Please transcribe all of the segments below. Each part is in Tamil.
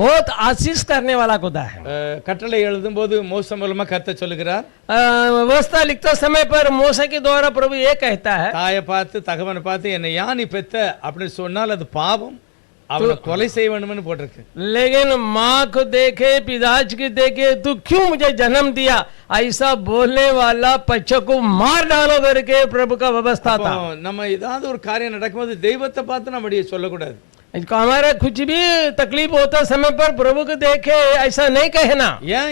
बहुत आशीष करने वाला खुदा है। கட்டளை எழுதும்போது மோசே மூலமா கர்த்தர் சொல்லுகிறார், व्यवस्था लिखते समय पर मूसा के द्वारा प्रभु ये कहता है, தாயை பார்த்து தகவனை பார்த்து என்னை யான் நீ பெத்த அப்படின்னு சொன்னால் அது பாவம், அவனை கொலை செய்ய வேண்டும்னு போட்டிருக்கு. लेकिन माँ को देखे पिताजी को देखे तू क्यों मुझे जन्म दिया ऐसा बोलने वाला बच्चों को मार डालो करके प्रभु का व्यवस्था था। நம்ம ஏதாவது ஒரு காரியம் நடக்கும்போது தெய்வத்தை பார்த்து நம்ம அப்படியே சொல்லக்கூடாது. हमारा कुछ भी तकलीफ होता समय पर प्रभु को देखे ऐसा नहीं कहना, ஏன்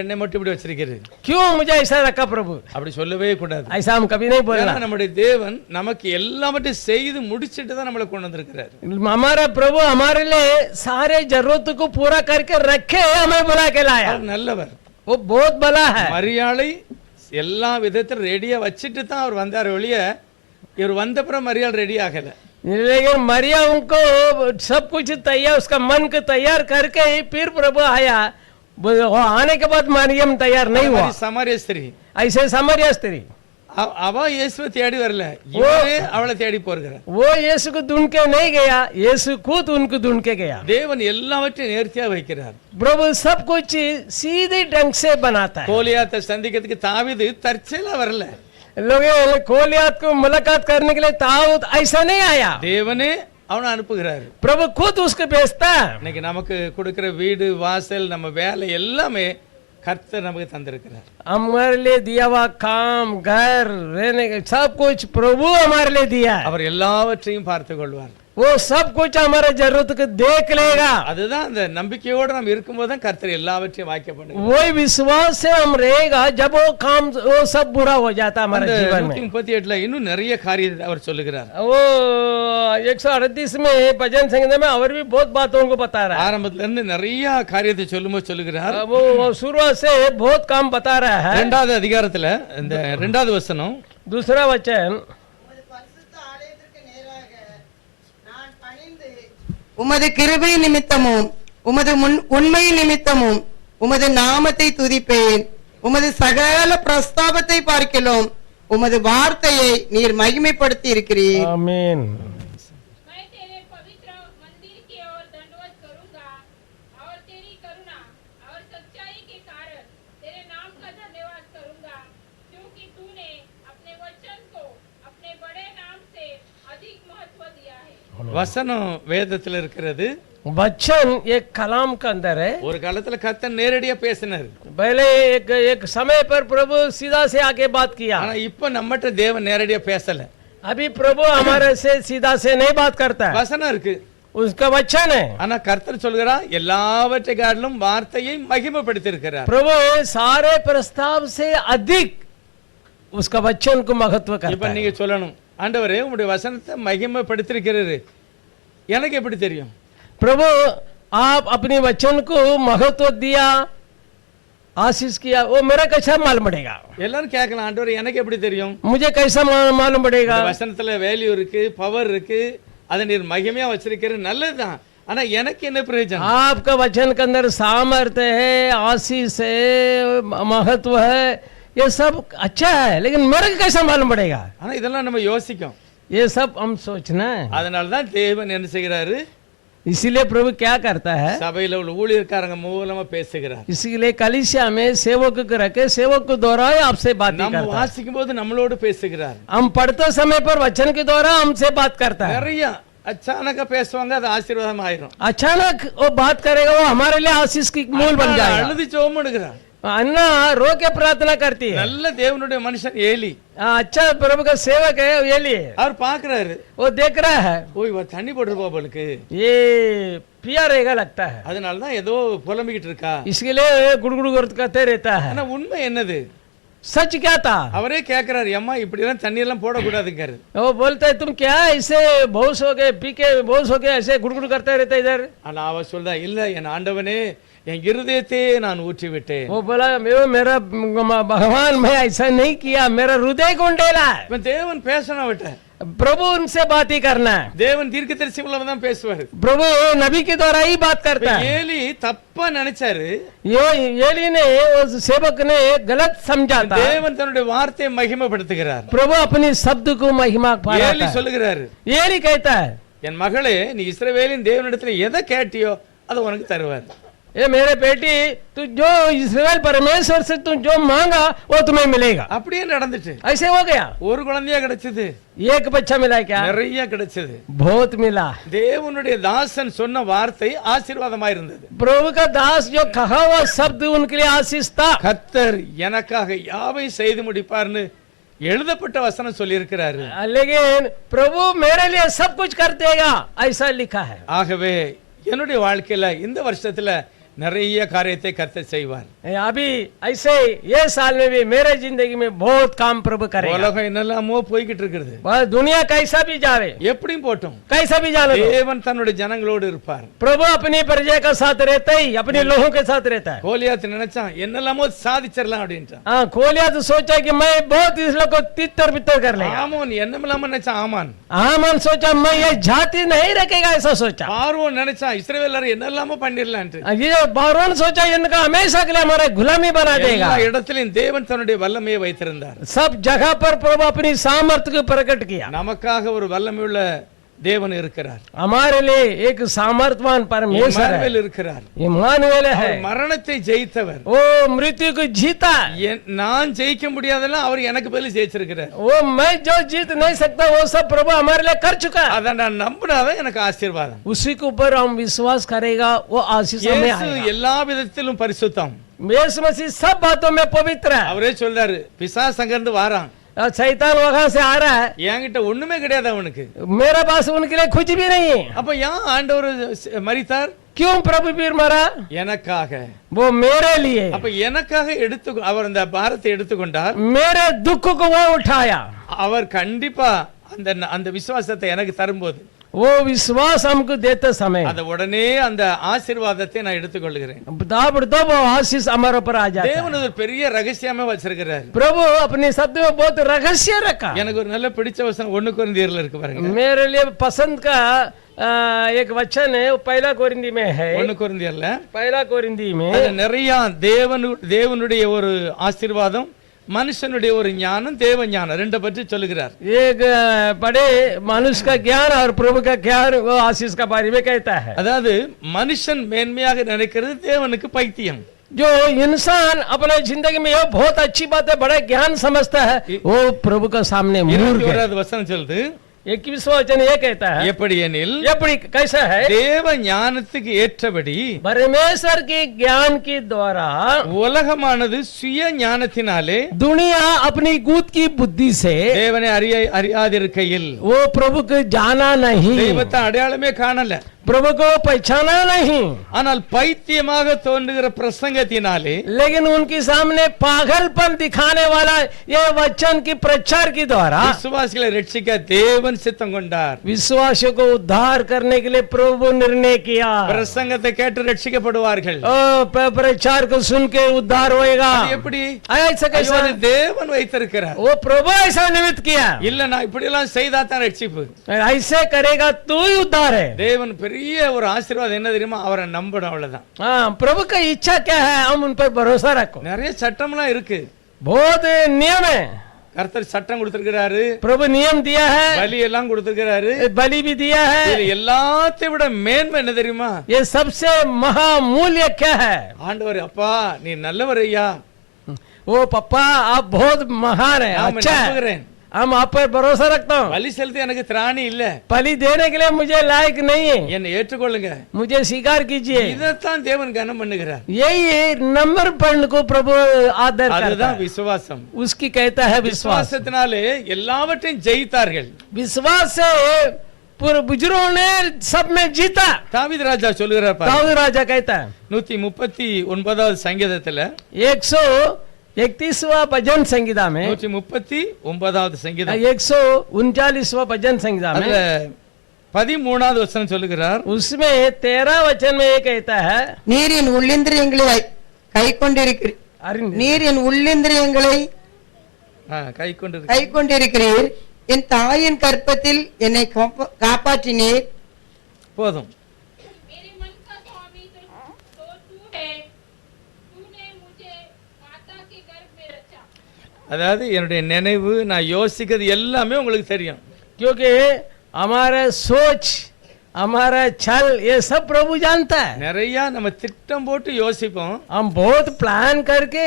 என்னை மட்டும் இப்படி வச்சிருக்கிறது, क्यों मुझे ऐसा रखा प्रभु, அப்படி சொல்லவே கூடாது. ऐसा हम कभी नहीं बोलना। நம்முடைய தேவன் நமக்கு எல்லாவற்றையும் செய்து முடிச்சிட்டு தான் நம்மளை கொண்டு வந்திருக்கிறார். हमारा प्रभु हमारे लिए सारे जरूरत को पूरा करके रखे, हमें बुला के लाया। நல்லவர், वो बहुत भला है। மரியாளை எல்லா விதத்திலும் ரெடியா வச்சிட்டு தான் அவர் வந்தார் ஒழிய இவர் வந்தப்புறம் மரியாள் ரெடி ஆகல. लेकिन मरिया उनको सब कुछ तैयार, उसका मन को तैयार करके ही फिर प्रभु आया। वो आने के बाद मरियम तैयार नहीं हुआ। சமாரிய ஸ்திரீ, ऐसे समरिया स्त्री அவ இயேசுவை தேடி வரல, இவரே அவளை தேடி போகிறார். वो यीशु को ढूंढ के नहीं गया, यीशु खुद उनको ढूंढ के गया। தேவன் எல்லாவற்றையும் நேர்த்தியா வைக்கிறார். प्रभु सब कुछ सीधे ढंग से बनाता है। கோலியாத்தை சந்திக்கிறதுக்கு தாவீது தற்செயலா வரல, लोग गोलियत को मुलाकात करने के लिए दाऊद ऐसा नहीं आया, தேவனே அவனை அனுப்புகிறார். प्रभु खुद उसको भेजता है। இன்னைக்கு நமக்கு கொடுக்கிற வீடு வாசல் நம்ம வேலை எல்லாமே கர்த்தர் நமக்கு தந்திருக்கிறார். हमारे लिए दिया हुआ काम घर रहने सब कुछ प्रभु हमारे लिए दिया है। அவர் எல்லாவற்றையும் பார்த்து கொள்வார். वो सब कुछ हमारे जरूरत को देख लेगा। அதுதான் அந்த நம்பிக்கையோடு நம்ம இருக்கும்போது தான் கர்த்தர் எல்லாவற்றையும் வாய்க்க பண்ணுவார். वही विश्वास से हम रहेगा, जब वो काम वो सब बुरा हो जाता हमारे जीवन में। 138ல இன்னும் நிறைய காரியத்தை அவர் சொல்லுகிறார். वो 138 में भजन संगीत में और भी बहुत बातों को बता रहा है। ஆரம்பத்துல இருந்து நிறைய காரியத்தை சொல்லும்போது சொல்லுகிறார். वो शुरुआत से बहुत काम बता रहा है। இரண்டாவது அதிகாரத்துல இந்த இரண்டாவது வசனம், दूसरा वचन, உமது கிருபை நிமித்தமும் உமது உண்மை நிமித்தமும் உமது நாமத்தை துதிப்பேன். உமது சகல பிரஸ்தாபத்தை பார்க்கிறோம், உமது வார்த்தையை நீர் மகிமைப்படுத்தி இருக்கிறீர். आमीन। मैं तेरे पवित्र मंदिर की ओर दंडवत करूंगा और तेरी करुणा और सच्चाई के कारण तेरे नाम का धन्यवाद करूंगा, क्योंकि तूने अपने वचन को अपने बड़े नाम से अधिक महत्व दिया है। வசனம் வேதத்துல இருக்கிறது, वचन एक कलाम के अंदर है। ஒரு காலத்துல கர்த்தர் நேரடியா பேசினார், पहले एक समय पर प्रभु सीधा से आके बात किया, ஆனா இப்ப நம்மட்ட தேவன் நேரடியா பேசல. अभी प्रभु हमारे से सीधा से नहीं बात करता है, வசனம் இருக்கு, उसका वचन है। ஆனா கர்த்தர் சொல்கிறார் எல்லாவற்றை காட்டிலும் வார்த்தையை மகிமைப்படுத்தி இருக்கிறார். प्रभु सारे प्रस्ताव से अधिक उसका वचन को महत्व இப்ப करता है। நீங்க சொல்லணும், ஆண்டவரே உம்முடைய வசனத்தை மகிமைப்படுத்திருக்கிறாரு, எனக்கு எப்படி தெரியும்? प्रभु आप अपने वचन को महत्व दिया, आशीष किया, वो मेरा कैसा मालूम पड़ेगा? எல்லாரும் கேட்கலாம், ஆண்டவரே எனக்கு எப்படி தெரியும்? मुझे कैसा मालूम पड़ेगा? இந்த வசனத்துல வேல்யூ இருக்கு, பவர் இருக்கு, அதை நீர் மகிமையா வச்சிருக்கிறது நல்லதுதான், ஆனா எனக்கு என்ன பிரயோஜனம்? आपका वचन के अंदर सामर्थ्य है, आशीष है, महत्व है, ये सब अच्छा है, लेकिन मेरे को कैसा मालूम पड़ेगा? ஆனா இதெல்லாம் நம்ம யோசிக்கும், ये सब हम सोचना है। அதனாலதான் தேவன் என்ன செய்கிறாரு, इसीलिए प्रभु क्या करता है, சபையில உள்ள ஊழியக்காரங்க மூலமா பேசுகிறார். इसीलिए कलीसिया में सेवक को रखे, सेवक के द्वारा ही आपसे बात நம்ம करता है। வாசிக்கும் போது நம்மளோடு பேசுகிறார். हम पढ़ते समय पर वचन के द्वारा हमसे बात करता है। நிறைய அச்சானக்கா பேசுவாங்க, அது ஆசீர்வாதம் ஆயிரும். अचानक वो बात करेगा, वो हमारे लिए आशीष की मूल बन जाएगा। அழுது ஜெபம் எடுக்கிறார். अन्ना रो के प्रार्थना करती है। நல்ல தேவனுடைய மனுஷன் ஏலி, अच्छा प्रभु का सेवक है ये लिए, அவர் பாக்குறாரு, वो देख रहा है, ஓ இவ தண்ணி போட்டுருப்பா போலுக்கு, ये पिया रहेगा लगता है, அதனாலதான் ஏதோ புலம்பிக்கிட்டு இருக்கா. इसके लिए गुड़गुड़ करते रहता है। ஆனா உண்மை என்னது? सच क्या था? அவரே கேக்குறாரு, அம்மா இப்படி எல்லாம் தண்ணி எல்லாம் போடக்கூடாதுங்காரு. वो बोलता है तुम क्या ऐसे बेहोश हो गए, पी के बेहोश हो गए, ऐसे गुड़गुड़ करते रहते इधर। ஆனா அவ சொல்றா, இல்ல என் ஆண்டவனே என் இருதயத்தை நான் ஊற்றி விட்டேன். वो बोला मेरा भगवान मैं ऐसा नहीं किया, मेरा हृदय कौन डेला है? இப்ப தேவன் பேசணும் விட்ட, प्रभु उनसे बात ही करना है। தேவன் தீர்க்கதரிசி மூலமா தான் பேசுவாரு. प्रभु नबी के द्वारा ही बात करता है। ஏலி தப்பா நினைச்சாரு, ये एली ने उस सेवक ने गलत समझा था। தேவன் தன்னுடைய வார்த்தையை மகிமைப்படுத்துகிறார். प्रभु अपनी शब्द को महिमा ஏலி पाता है। சொல்லுகிறாரு, एली कहता है, என் மகளே நீ இஸ்ரவேலின் தேவனிடத்துல எதை கேட்டியோ அதை உனக்கு தருவார். ये मेरे बेटी, तू जो इस्राएल परमेश्वर से तू जो मांगा वो तुम्हें मिलेगा. அப்படியே நடந்துச்சு. ऐसे हो गया. ஒரு குழந்தையா கிடைச்சது, एक बच्चा मिला क्या? நிறைய கிடைச்சது. बहुत मिला. தேவனுடைய தாசன் சொன்ன வார்த்தை ஆசீர்வாதமா இருந்தது. प्रभु का दास जो कहा हुआ शब्द उनके लिए आशीष था. கர்த்தர் எனக்காக யாவை செய்து முடிப்பார்னு எழுதப்பட்ட வசனம் சொல்லி இருக்கிறாரு. लेकिन प्रभु मेरे लिए सब कुछ कर देगा ऐसा लिखा है. ஆகவே என்னுடைய வாழ்க்கையில இந்த வருஷத்துல நிறைய காரியத்தை கர்த்தர் செய்வார். अभी ऐसे ये साल में भी मेरे जिंदगी में बहुत काम प्रभु करेगा. உலகம் என்னெல்லாமோ போய்கிட்டு இருக்குது. दुनिया कैसा भी जावे, எப்படியும் போட்டும், कैसा भी जाने दो, தேவன் தன்னுடைய ஜனங்களோடு இருப்பார். प्रभु अपनी प्रजा के साथ रहता ही, अपने लोगों के साथ रहता है. கோலியாத் நினைச்சான் என்னெல்லாமோ சாதிச்சிடலாம் அப்படின்ட்டான். हाँ, கோலியாத் सोचा कि मैं बहुत इस लोग को तितर बितर कर लेगा. ஆமோன் என்னமெல்லாம் நினைச்சான். ஆமான் आमन सोचा मैं ये जाति नहीं रखेगा ऐसा सोचा. பார்வோன் நினைச்சான் இஸ்ரவேலர் என்னெல்லாமோ பண்ணிடலான்ட்டு. ये बारोन सोचा इनका हमेशा के लिए हमारा गुलामी बना देगा. எல்லா இடத்திலும் தேவன் தன்னுடைய வல்லமையை வைத்திருந்தார். सब जगह पर प्रभु अपनी सामर्थ्य को प्रकट किया. நமக்காக ஒரு வல்லமையுள்ள தேவன் இருக்கிறார். हमारे लिए एक सामर्थ्यवान परमेश्वर இம்மானுவேல் है. இருக்கிறார். इम्मानुएल है. அவர் மரணத்தை ஜெயித்தவர். वो मृत्यु को जीता. நான் ஜெயிக்க முடியாதெல்லாம் அவர் எனக்கு பதில் ஜெயிச்சிருக்கிறார். वो मैं जो जीत नहीं सकता वो सब प्रभु हमारे लिए कर चुका. அதை நான் நம்பினாதான் எனக்கு ஆசீர்வாதம். उसी के ऊपर हम विश्वास करेगा वो आशीष हमें இயேசு आएगा. எல்லா விதத்திலும் பரிசுத்தம். यीशु मसीह सब बातों में पवित्र है. அவரே சொல்றாரு பிசாசு அங்கிருந்து வாரான், शैतान वहां से आ रहा है, என்கிட்ட ஒண்ணுமே கிடையாது அவனுக்கு. मेरे पास उनके लिए कुछ भी नहीं है. அப்ப ஏன் ஆண்டவர் மரித்தார்? क्यों प्रभु पीर मरा? எனக்காக. वो मेरे लिए. அப்ப எனக்காக அவர் அந்த பாரத்தை எடுத்துக்கொண்டார். मेरे दुख को वो उठाया. அவர் கண்டிப்பா அந்த அந்த விசுவாசத்தை எனக்கு தரும்போது वो विश्वास हमको देते समय அத உடனே அந்த ஆசீர்வாதத்தை நான் எடுத்துக்கொள்கிறேன். ताबड़तोड़ वो आशीष हमारे ऊपर आ जाता है. தேவன் ஒரு பெரிய ரகசியமா வச்சிருக்கிறார். प्रभु अपने शब्द में बहुत रहस्य रखा. எனக்கு ஒரு நல்ல பிடிச்ச வசனம் 1 கொரிந்தியர்ல இருக்கு பாருங்க. मेरे लिए पसंद का एक वचन है, वो पहला कोरिंदी में है. 1 கொரிந்தியர்ல पहला कोरिंदी में அது நிறைய தேவனுடைய ஒரு ஆசீர்வாதம், மனுஷனுடைய ஒரு ஞானம், தேவ ஞானம் ரெண்ட பற்றி சொல்லுகிறார். एक बड़े मनुष्य का ज्ञान और प्रभु का ज्ञान वो आशीष का बारे में कहता है. அதாவது மனுஷன் மேன்மையாக நினைக்கிறது தேவனுக்கு பைத்தியம். जो इंसान अपने जिंदगी में ये बहुत अच्छी बात है, बड़ा ज्ञान समझता है, वो प्रभु का सामने मूर्ख है. 21வது வசனம் சொல்லுது 21वां वचन ये कहता है, எப்படி எனில் कैसा है? தேவ ஞானத்துக்கு ஏற்றபடி परमेश्वर के ज्ञान के द्वारा உலகமானது சுய ஞானத்தினாலே दुनिया अपनी कूद की बुद्धि से தேவனை அறியாதிருக்கையில், वो प्रभु को जाना नहीं, தெய்வத்தை அடையாளமே காணல, प्रभु को पहचाना नहीं, ஆனால் பைத்தியமாக தோன்றுகிற பிரசங்கத்தினாலே लेकिन उनके सामने पागलपन दिखाने वाला ये वचन की प्रचार के द्वारा விசுவாசிகளை ரட்சிக்க தேவன் சித்தம் கொண்டார். विश्वासियों को उद्धार करने के लिए प्रभु निर्णय किया. பிரசங்கத்தை கேட்டு ரட்சிக்கப்படுவார்கள். प्रचार को सुन के उद्धार होएगा. அது எப்படி? ऐसा कैसा? அது தேவன் வைத்திருக்கிறார். वो प्रभु ऐसा निमित्त किया. இல்ல நான் இப்படி எல்லாம் செய்தா தான் ரட்சிப்பு. ऐसे करेगा तो ही उद्धार है. தேவன் பெரிய ஒரு ஆசீர்வாதம் என்ன தெரியுமா? அவரை நம்பணும், அவ்வளவுதான். हाँ, प्रभु का इच्छा क्या है? हम उन पर भरोसा रखो. நிறைய சட்டம்லாம் இருக்கு. बहुत नियम है. கர்த்தர் சட்டம் கொடுத்திருக்கிறாரு, प्रभु नियम दिया है, பலி எல்லாம் கொடுத்திருக்கிறாரு. बलि भी दिया है. இது எல்லாத்தையும் விட மேன்மை என்ன தெரியுமா? ये सबसे महामूल्य क्या है? ஆண்டவர் அப்பா நீ நல்லவர் ஐயா, वो पप्पा आप बहुत महान है, நான் अच्छा है, நம்புகிறேன். हम आप पर भरोसा रखता हूँ. பலி செலுத்த எனக்கு திராணி இல்ல, बलि देने के लिए मुझे लायक नहीं है, என்னை ஏற்றுக்கொள்ளுங்க. मुझे स्वीकार कीजिए. இதைத்தான் தேவன் கனம் பண்ணுகிறார். यही नंबर पढ़ने को प्रभु आदर करता அதுதான் है. விசுவாசம். उसकी कहता है विश्वास. விசுவாசத்தினாலே எல்லாவற்றையும் ஜெயித்தார்கள். विश्वास से पूरे बुजुर्गों ने सब में जीता. தாவீது ராஜா சொல்லுகிறார் பாருங்க. दाऊद राजा कहता है 139வது சங்கீதத்துல 131वां भजन संहिता में 139வது சங்கீதம் 139वां भजन संहिता में அதுல 13வது வசனம் சொல்லுகிறார். उसमें 13 वचन में ये कहता है, நீர் என் உள்ளிந்திரியங்களை கை கொண்டிருக்கிறீர், நீர் என் உள்ளிந்திரியங்களை கை கொண்டு கை கொண்டிருக்கிறீர், என் தாயின் கற்பத்தில் என்னை காப்பாற்றினீர். போதும். मेरे मन का स्वामी तो तू है, तूने मुझे माता के गर्भ में रचा. அதாவது என்னுடைய நினைவு, நான் யோசிக்கிறது எல்லாமே உங்களுக்கு தெரியும். क्योंकि हमारे सोच हमारा छल ये सब प्रभु जानता है। நிறைய நம்ம திட்டம் போட்டு யோசிப்போம், हम बहुत प्लान करके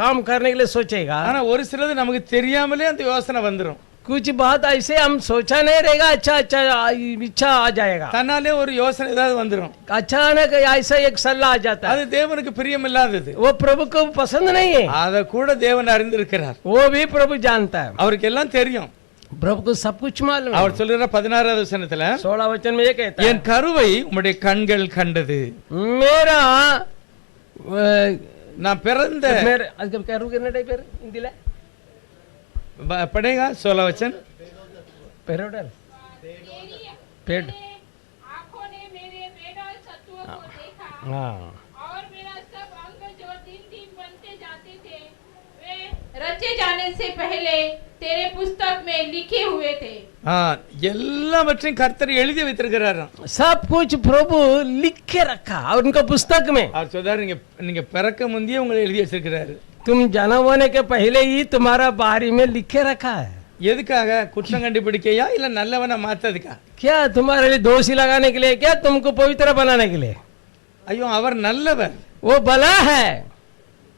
काम करने के लिए सोचेगा, ஆனா ஒரு சிலது நமக்கு தெரியாமலே அந்த யோசனை வந்துரும். कुछ बात ऐसे हम सोचा नहीं रहेगा, अच्छा अच्छा इच्छा आ जाएगा, தன்னாலே ஒரு யோசனை ஏதாவது வந்துரும். अचानक ऐसा एक सलाह आ जाता है, அது தேவனுக்கு பிரியமில்லாதது. वो प्रभु को पसंद नहीं है, அத கூட தேவன் அறிந்திருக்கிறார். वो भी प्रभु जानता है, அவருக்கு எல்லாம் தெரியும். प्रभु को सब कुछ मालूम है। அவர் சொல்லுற 16வது வசனத்துல, 16 वचन में ये कहता है, என் கருவை உம்முடைய கண்கள் கண்டது. मेरा நான் பிறந்த मेरे आज करू करने टाइप है हिंदी ले पढ़ेगा 16 वचन। पेरोडल तेरी पेड आंखों ने मेरे बेडौल सत्वों को देखा हाँ और मेरा सब अंग जो दिन दिन बनते जाते थे वे रचे जाने से पहले तेरे पुस्तक में लिखे हुए थे। எல்லாவற்றையும் கர்த்தர் எழுதி வைத்திருக்கிறாராம். सब कुछ प्रभु लिख के रखा और उनका पुस्तक में। அவர் சொல்றாரு, நீங்க பிறக்க முந்தையே உங்களை எழுதி வச்சிருக்கிறாரு. तुम जन्म होने के पहले ही तुम्हारा बारी में लिख के रखा है। எதுக்காக? குற்றம் கண்டுபிடிக்கையா இல்ல நல்லவனா மாத்ததுக்கா? क्या तुम्हारे लिए दोषी लगाने के लिए, क्या तुमको पवित्र बनाने के लिए? ஐயோ அவர் நல்லவர். वो भला है,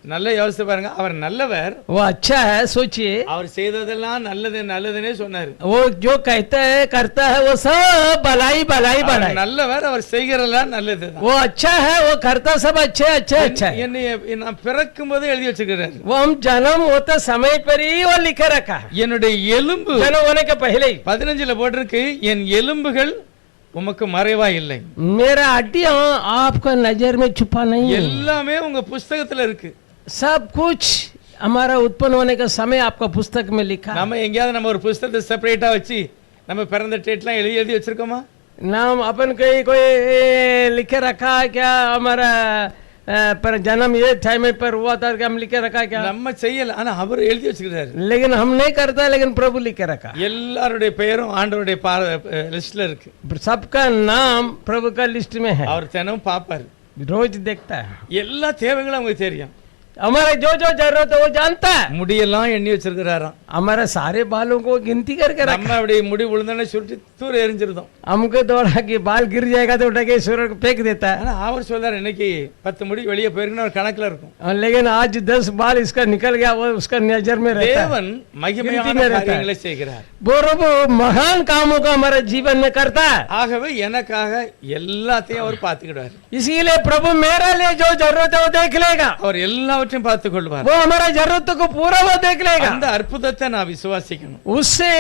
நல்ல யோசித்து பாருங்க, அவர் நல்லவர். वो अच्छा है, सोचिए அவர் செய்ததெல்லாம் நல்லது நல்லதுன்னே சொன்னாரு. वो जो कहता है करता है वो सब भलाई भलाई அவர் भलाई। நல்லவர், அவர் செய்கிறதெல்லாம் நல்லதுதான். वो अच्छा है, वो करता सब अच्छे अच्छे अच्छा है। என்னை நான் பிறக்கும் போதே எழுதி வச்சிருக்கிறாரு. वो हम जन्म होते समय पर ही वो लिखे रखा है, என்னுடைய எலும்பு जन्म होने के पहले ही। 15ல போட்டிருக்கு, என் எலும்புகள் உமக்கு மறைவா இல்லை. मेरा हड्डियां आपका नजर में छुपा नहीं है, எல்லாமே உங்க புஸ்தகத்துல இருக்கு. सब कुछ हमारा उत्पन्न होने का समय आपका पुस्तक में लिखा है। நம்ம எங்கேயாவது நம்ம ஒரு புஸ்தகத்தை செப்பரேட்டா வச்சு நம்ம பிறந்த டேட்லாம் எழுதி எழுதி வச்சிருக்கோமா? नाम अपन कोई लिखे रखा है क्या? हमारा पर जन्म ये टाइम पर हुआ था कि हम लिखे रखा है क्या? நம்ம செய்யல, ஆனா அவர் எழுதி வச்சிருக்காரு. लेकिन हम नहीं करता, लेकिन प्रभु लिखे रखा। எல்லாருடைய பெயரும் ஆண்டவருடைய லிஸ்ட்ல இருக்கு. सबका नाम प्रभु का लिस्ट में है, அவர் தினம் பாப்பாரு, रोज देखता है। எல்லா தேவைகளும் அவங்களுக்கு தெரியும். हमारा जो जो जरूरत है वो जानता है। முடியெல்லாம் எண்ணி வச்சிருக்கிறாராம். हमारे सारे बालों को गिनती करके रखा। நம்ம அப்படி முடி விழுந்தானே சுருட்டி தூர எரிஞ்சிருந்தோம். हमको दौड़ा कि बाल गिर जाएगा तो उठा के सूर्य को फेंक देता है, ஆனா அவர் சொல்றாரு, இன்னைக்கு 10 முடி வெளியே போயிருக்குன்னு ஒரு கணக்குல இருக்கும். लेकिन आज 10 बाल इसका निकल गया, वो उसका नजर में रहता है। தேவன் மகிமையான காரியங்களை செய்கிறார். प्रभु महान कामों को हमारे जीवन में करता है, ஆகவே எனக்காக எல்லாத்தையும் அவர் பார்த்துக்கிடுவார். इसीलिए प्रभु मेरे लिए जो जरूरत है वो देख लेगा, அவர் எல்லாவற்றையும் பார்த்துக் கொள்வார். वो हमारा जरूरत को पूरा वो देख लेगा। அந்த अற்புதத்தை நான் விசுவாசிக்கணும். उससे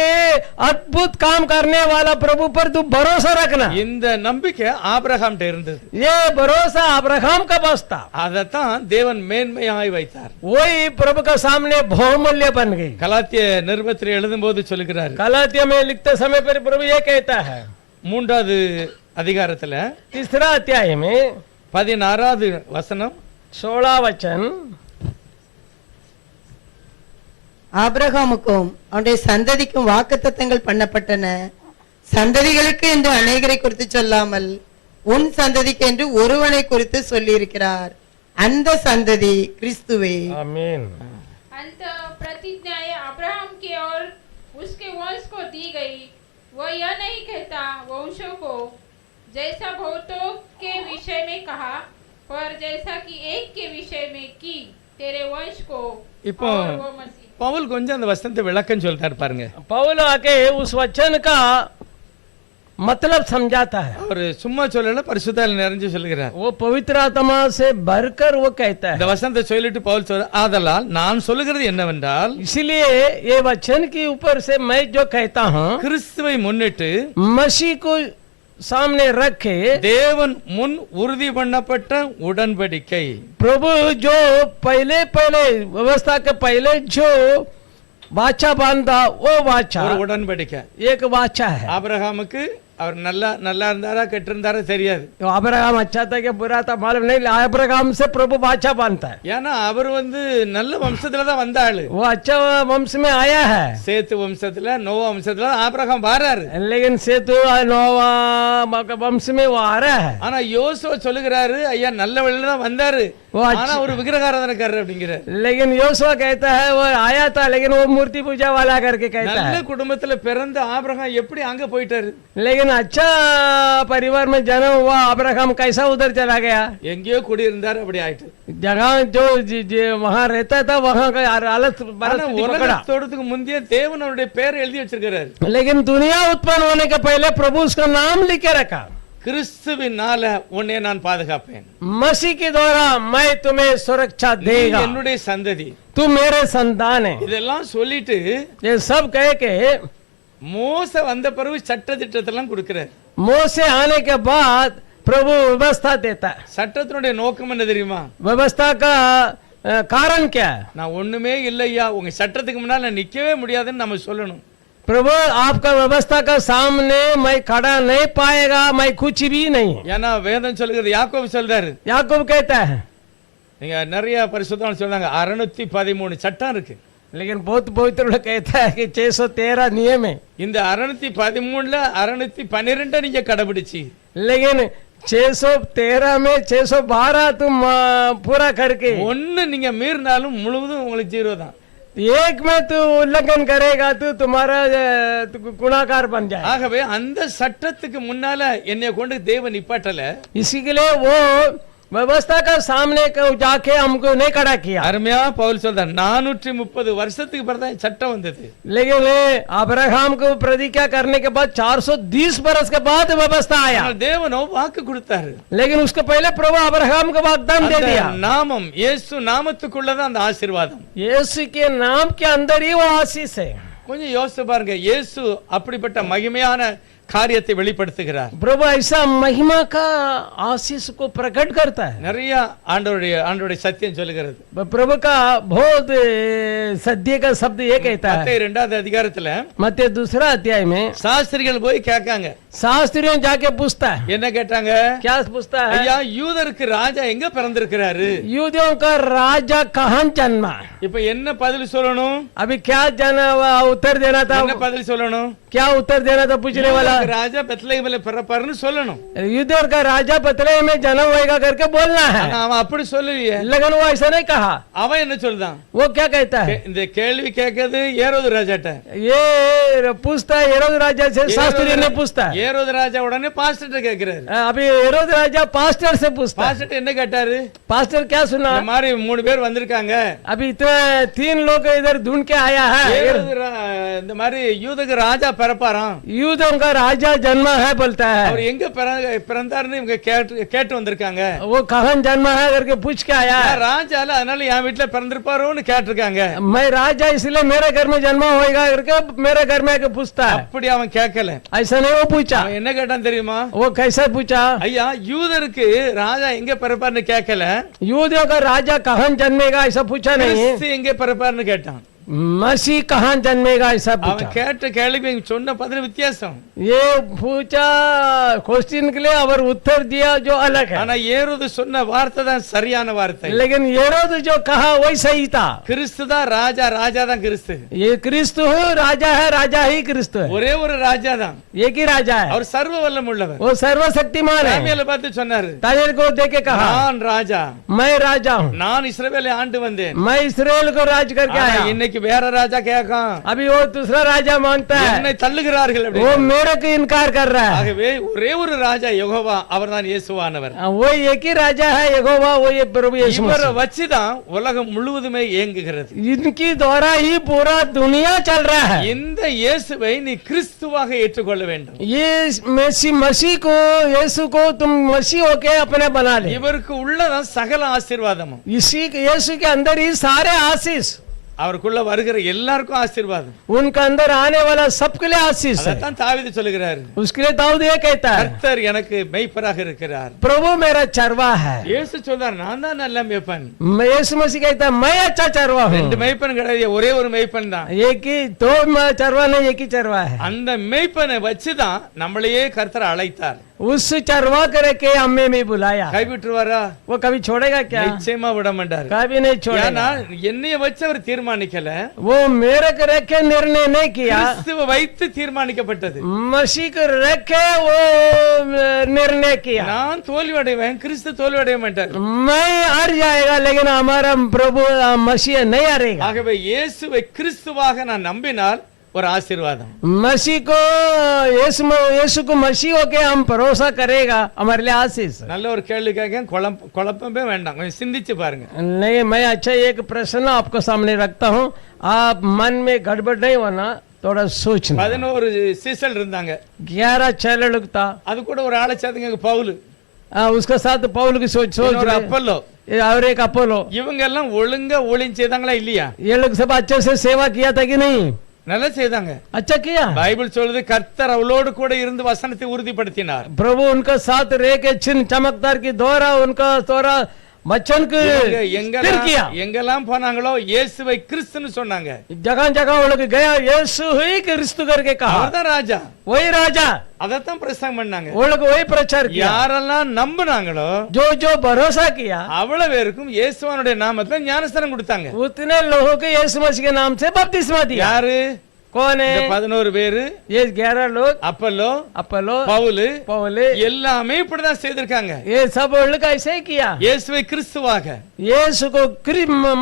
अद्भुत काम करने वाला प्रभु पर तू भरोसा रखना। இந்த நம்பிக்கை ஆபிரகாம்கிட்ட இருந்தது. ये भरोसा अब्राहम का पास था, அதத்தான் தேவன் மேன்மையாய் வைத்தார். वही प्रभु का सामने बहुमूल्य बन गई। கலாத்திய நிருபத்தில் எழுதும்போது சொல்லுகிறார், गलातिया में लिखते समय पर प्रभु ये कहता है, 3வது அதிகாரத்துல 3 अध्याय में 16வது வசனம், 16 वचन, ஆபிரகாமுக்கும் அவனுடைய சந்ததிக்கும் வாக்குத்தத்தங்கள் பண்ணப்பட்டன. சந்ததிகளுக்கு என்று அநேகரை குறித்து சொல்லாமல் உன் சந்ததிக்கு என்று ஒருவனை குறித்து சொல்லி இருக்கிறார். அந்த சந்ததி கிறிஸ்துவே. आमीन। अंत प्रतिज्ञाएं अब्राहम की और उसके वंश को दी गई। वह यह नहीं कहता वंशों को, जैसा बहुतों के विषय में कहा, पर जैसा कि एक के विषय में की, तेरे वंश को। இப்போ और वो मसीह। பவுல் கொஞ்சம் அந்த வசனத்தை விளக்கம் சொல்லிட்டாரு பாருங்க. पौल आके उस वचन का मतलब समझाता है, அவர் சும்மா சொல்லல, பரிசுத்தாவில நிறைஞ்சு சொல்லுகிறார். वो पवित्र आत्मा से भरकर वो कहता இந்த है। வசனத்தை சொல்லிட்டு பவுல் சொல்ற, ஆதலால் நான் சொல்லுகிறது என்னவென்றால், इसलिए ये वचन के ऊपर से मैं जो कहता हूँ, கிறிஸ்துவை முன்னிட்டு मसीह को सामने रखे தேவன் முன் உறுதி பண்ணப்பட்ட உடன்படிக்கை, प्रभु जो पहले पहले व्यवस्था के पहले जो वाचा बांधा वो वाचा ஒரு உடன்படிக்கை. एक वाचा है। ஆபிரகாமுக்கு அவர் நல்லா இருந்தாரா கெட்டு இருந்தாரா தெரியாது. अब्राहम अच्छा था कि बुरा था मालूम नहीं, अब्राहम से प्रभु वाचा बांधता है। ஏன்னா அவர் நல்ல வம்சத்துல தான் வந்த ஆளு. वो अच्छा वंश में आया है, சேத்து வம்சத்துல நோவா வம்சத்துல ஆபிரகாம் வாராரு. लेकिन सेतु नोवा वंश में वो आ रहा है। ஆனா யோசுவா சொல்லுகிறாரு, ஐயா நல்ல வழியில தான் வந்தாரு, वो ஆனா ஒரு விக்கிரகாராதனைக்காரர் அப்படிங்கிறார். लेकिन योशुआ कहता है वो आया था लेकिन वो मूर्ति पूजा वाला करके कहता நல்ல है। குடும்பத்துல பிறந்த ஆபிரகாம் எப்படி அங்க போயிட்டாரு? लेकिन अच्छा परिवार में जन्म हुआ अब्राहम कैसा उधर चला गया? எங்கேயோ குடியிருந்தார், அப்படி ஆயிட்டு. जगह जो वहां रहता था वहां का हालत ஆனா पकड़ा। உலகத்தோடத்துக்கு முந்தைய தேவன் அவருடைய பேரை எழுதி வச்சிருக்கிறார். लेकिन दुनिया उत्पन्न होने के पहले प्रभु उसका नाम लिख के रखा। கிறிஸ்துவினால உன்னை நான் பாதுகாப்பேன். मसीह के द्वारा मैं तुम्हें सुरक्षा நீ देगा, என்னுடைய சந்ததி. तू मेरे संतान है। இதெல்லாம் சொல்லிட்டு ये सब कह के மோசே வந்த பிறகு சட்ட திட்டத்தெல்லாம் கொடுக்கிறார். मोसे आने के बाद प्रभु व्यवस्था देता है। சட்டத்தினுடைய நோக்கம் என்ன தெரியுமா? व्यवस्था का कारण क्या है? நான் ஒண்ணுமே இல்லையா, உங்க சட்டத்துக்கு முன்னால நான் நிக்கவே முடியாதுன்னு நம்ம சொல்லணும். प्रभु आपका व्यवस्था का सामने मैं खड़ा नहीं पाएगा, मैं कुछ भी नहीं। ஏன்னா வேதம் சொல்லுகிறது, யாக்கோபு சொல்றாரு, याकूब कहता है, நீங்க நிறைய பரிசுத்தவான்கள் சொல்றாங்க 613 சட்டம் இருக்கு. लेकिन बहुत पवित्र लोग कहता है कि 613 नियम है। இந்த 613ல 612 நீங்க கடைபிடிச்சு, लेकिन 613 में 612 तुम पूरा करके ஒண்ணு நீங்க மீறினாலும் முழுவதும் உங்களுக்கு ஜீரோ தான். एक में तू उल्लंघन करेगा तो तुम्हारा गुनाहगार बन जाए। ஆகவே அந்த சட்டத்துக்கு முன்னால என்னைய கொண்டு தேவன் நிப்பாட்டல. इसी के लिए वो व्यवस्था का सामने जाके हमको नहीं खड़ा किया। அருமையா பவுல் சொல்றார், 430 வருஷத்துக்கு பிறகு சட்டம் வந்தது. लेकिन अब्राहम को प्रतिज्ञा करने के बाद 420 बरस के बाद व्यवस्था आया। ஆனால் தேவனோ வாக்கு கொடுத்தாரு. लेकिन उसके पहले प्रभु अब्राहम को वाग्दान दे அந்த दिया। நாமம் இயேசு நாமத்துக்குள்ளதான் அந்த ஆசீர்வாதம். यीशु के नाम के अंदर ही वो आशीष है। கொஞ்சம் யோசிச்சு பாருங்க, இயேசு அப்படிப்பட்ட மகிமையான காரியத்தை வெளிப்படுத்துகிறார். प्रभु ऐसा महिमा का आशीष को प्रकट करता है। நிறைய ஆண்டவருடைய சத்தியம் சொல்லுகிறது. प्रभु का बहुत सत्य का शब्द ये कहता है। மத்தேயு 2வது அதிகாரத்துல मत्ती 2 अध्याय में சாஸ்திரிகள் போய் கேட்காங்க. शास्त्रियों जाके पूछता है। என்ன கேட்டாங்க? क्या पूछता है? ஐயா, யூதருக்கு ராஜா எங்க பிறந்திருக்கிறாரு? यूदियों का राजा कहाँ जन्मा? இப்ப என்ன பதில் சொல்லணும்? अभी क्या उत्तर देना था? என்ன பதில் சொல்லணும்? क्या उत्तर देना था पूछने वाला? யூதருக்கு ராஜா பெத்லகேமிலே பிறப்பாருன்னு சொல்லணும். युद्धों का राजा बतले में जन्म होएगा करके बोलना है। ஆனா அவன் அப்படி சொல்லலையே. लेकिन वो ऐसा नहीं कहा। அவன் என்ன சொல்றான்? वो क्या कहता है? இந்த கேள்வி கேட்கிறது ஏரோது ராஜாட்ட. ये पूछता है हेरोद राजा से, शास्त्री ने पूछता है। ஏரோது ராஜா உடனே பாஸ்டர்ட்ட கேக்குறாரு. अभी हेरोद राजा पास्टर से पूछता है। பாஸ்டர் என்ன கேட்டாரு? पास्टर क्या सुना? இந்த மாதிரி 3 பேர் வந்திருக்காங்க. अभी इतने 3 लोग इधर ढूंढ के आया है। இந்த மாதிரி யூதக்கு ராஜா பிறப்பாராம். यूदों का राजा जन्मा है बोलता है। அவர் எங்க பிறந்தாருன்னு இவங்க கேட்டு வந்திருக்காங்க. वो कहाँ जन्मा है करके पूछ के आया। நான் ராஜால அதனால என் வீட்டுல பிறந்திருப்பாரோன்னு கேட்டிருக்காங்க. मैं राजा इसलिए मेरे घर में जन्मा होएगा करके मेरे घर में आके पूछता है। அப்படி அவன் கேட்கல. ऐसा नहीं वो पूछा। அவன் என்ன கேட்டான் தெரியுமா? वो कैसे पूछा? ஐயா, யூதருக்கு ராஜா எங்க பிறப்பாருன்னு கேட்கல, यूदियों का राजा कहाँ जन्मेगा ऐसा पूछा नहीं। கிறிஸ்து எங்க பிறப்பாருன்னு கேட்டான். मसीह कहाँ जन्मेगा ऐसा அவன் पूछा। கேட்ட கேள்வி சொன்ன பதில் வித்தியாசம். ये पूछा क्वेश्चन के लिए और उत्तर दिया जो अलग है। ஆனா ஏரோது சொன்ன வார்த்தை தான் சரியான வார்த்தை. लेकिन हेरोद जो कहा वही सही था। கிறிஸ்து தான் ராஜா, ராஜா தான் கிறிஸ்து. ये क्रिस्त है, राजा है, राजा ही क्रिस्त है। ஒரே ஒரு ராஜா தான். एक ही राजा है। அவர் சர்வ வல்லமை உள்ளவர். वो सर्वशक्तिमान है। சாமுவேலை பார்த்து சொன்னாரு, दानियेल को देख के कहा நான் ராஜா, मैं राजा हूँ, நான் இஸ்ரவேலை ஆண்டு வந்தேன். मैं इस्राएल को राज करके ஆனா आया। இன்னைக்கு வேற ராஜா கேட்கான், अभी वो दूसरा राजा मांगता है, என்னை தள்ளுகிறார்கள் वो அப்படின்னு. मेरे को इनकार कर रहा है। ஆகவே ஒரே ஒரு ராஜா யெகோவா, அவர்தான் இயேசுவானவர். वो एक ही राजा है यहोवा, वो ये प्रभु यीशु இவரை मसीह। வச்சுதான் உலகம் முழுவதுமே இயங்குகிறது. इनकी द्वारा ही पूरा दुनिया चल रहा है। இந்த இயேசுவை நீ கிறிஸ்துவாக ஏற்றுக்கொள்ள வேண்டும். ये मसीह को, यीशु को तुम मसीह होके अपने बना ले। இவருக்கு உள்ளதான் சகல ஆசீர்வாதமும். इसी यीशु के अंदर ही सारे आशीष, அவருக்குள்ள வருகிற எல்லாருக்கும் ஆசீர்வாதம். उनका अंदर आने वाला सबके लिए आशीष है। அதான் தாவீது சொல்லுகிறார், उसके लिए दाऊद ये कहता है, கர்த்தர் எனக்கு மெய்ப்பராக இருக்கிறார். प्रभु मेरा चरवा है। இயேசு சொல்றார், நான் தான் நல்ல மெய்ப்பன். यीशु मसीह कहता है मैं अच्छा चरवा हूँ। 2 மெய்ப்பன் கிடையாது, ஒரே ஒரு மெய்ப்பன் தான். एक ही दो चरवा नहीं, एक ही चरवा है। அந்த மெய்ப்பனை வச்சுதான் நம்மளையே கர்த்தர் அழைத்தார். उस चरवा करे के हमें भी बुलाया, கைவிட்டுருவாரா? वो कभी छोड़ेगा क्या? நிச்சயமா விட மாட்டாரு. कभी नहीं ஏன்னா छोड़ेगा। என்னைய வச்சு அவர் தீர்மானிக்கல, वो मेरे को रख के निर्णय नहीं किया, கிறிஸ்துவை வைத்து தீர்மானிக்கப்பட்டது. मसीह को रख के वो निर्णय किया। நான் தோல்வி அடைவேன், கிறிஸ்து தோல்வி அடைய மாட்டார். मैं हार जाएगा लेकिन हमारा प्रभु मसीह नहीं हारेगा। ஆகவே இயேசுவை கிறிஸ்துவாக நான் நம்பினால் ஒரு ஆசீர்வாதம். मसीह को यीशु को मसीह होके हम भरोसा करेगा, हमारे लिए आशीष। நல்ல ஒரு கேள்வி கேட்க, குழப்பமே வேண்டாம், கொஞ்சம் சிந்திச்சு பாருங்க. नहीं, मैं अच्छा एक प्रश्न आपको सामने रखता हूँ, आप मन में गड़बड़ नहीं होना, थोड़ा सोचना। 11 சீசல் இருந்தாங்க, 11 चेले लोग था, அது கூட ஒரு ஆளை சேர்த்துங்க, பவுல், उसके साथ पौल की सोच ஒரு அப்பல்லோ, और एक अपोलो, இவங்க எல்லாம் ஒழுங்கா ஊழியம் செய்தாங்களா இல்லையா? ये लोग सब अच्छे से सेवा किया था कि नहीं? நல்லா செய்தாங்க. अच्छा किया। பைபிள் சொல்லுது கர்த்தர் அவளோடு கூட இருந்து வசனத்தை உறுதிப்படுத்தினார். प्रभु उनका साथ रह के चिन्ह चमकदार की द्वारा उनका द्वारा वचन को स्थिर किया। எங்கெல்லாம் போனாங்களோ இயேசுவை கிறிஸ்துன்னு சொன்னாங்க. जगह जगह वो लोग गया, यीशु ही क्रिस्त करके कहा, அவர்தான் ராஜா, वही राजा, அதத்தான் பிரசங்கம் பண்ணாங்க. वो लोग वही प्रचार किया। யாரெல்லாம் நம்பினாங்களோ जो जो भरोसा किया அவ்வளவு பேருக்கும் இயேசுவனுடைய நாமத்துல ஞானஸ்நானம் கொடுத்தாங்க. उतने लोगों को यीशु मसीह के नाम से बपतिस्मा दिया। யாரு? कौन है? 11 பேரு, ये 11 लोग, அப்பல்லோ, अपोलो, பவுல், पौल, எல்லாமே இப்படிதான் செய்திருக்காங்க. ये सब लोग ऐसे ही किया। இயேசுவை கிறிஸ்துவாக, यीशु को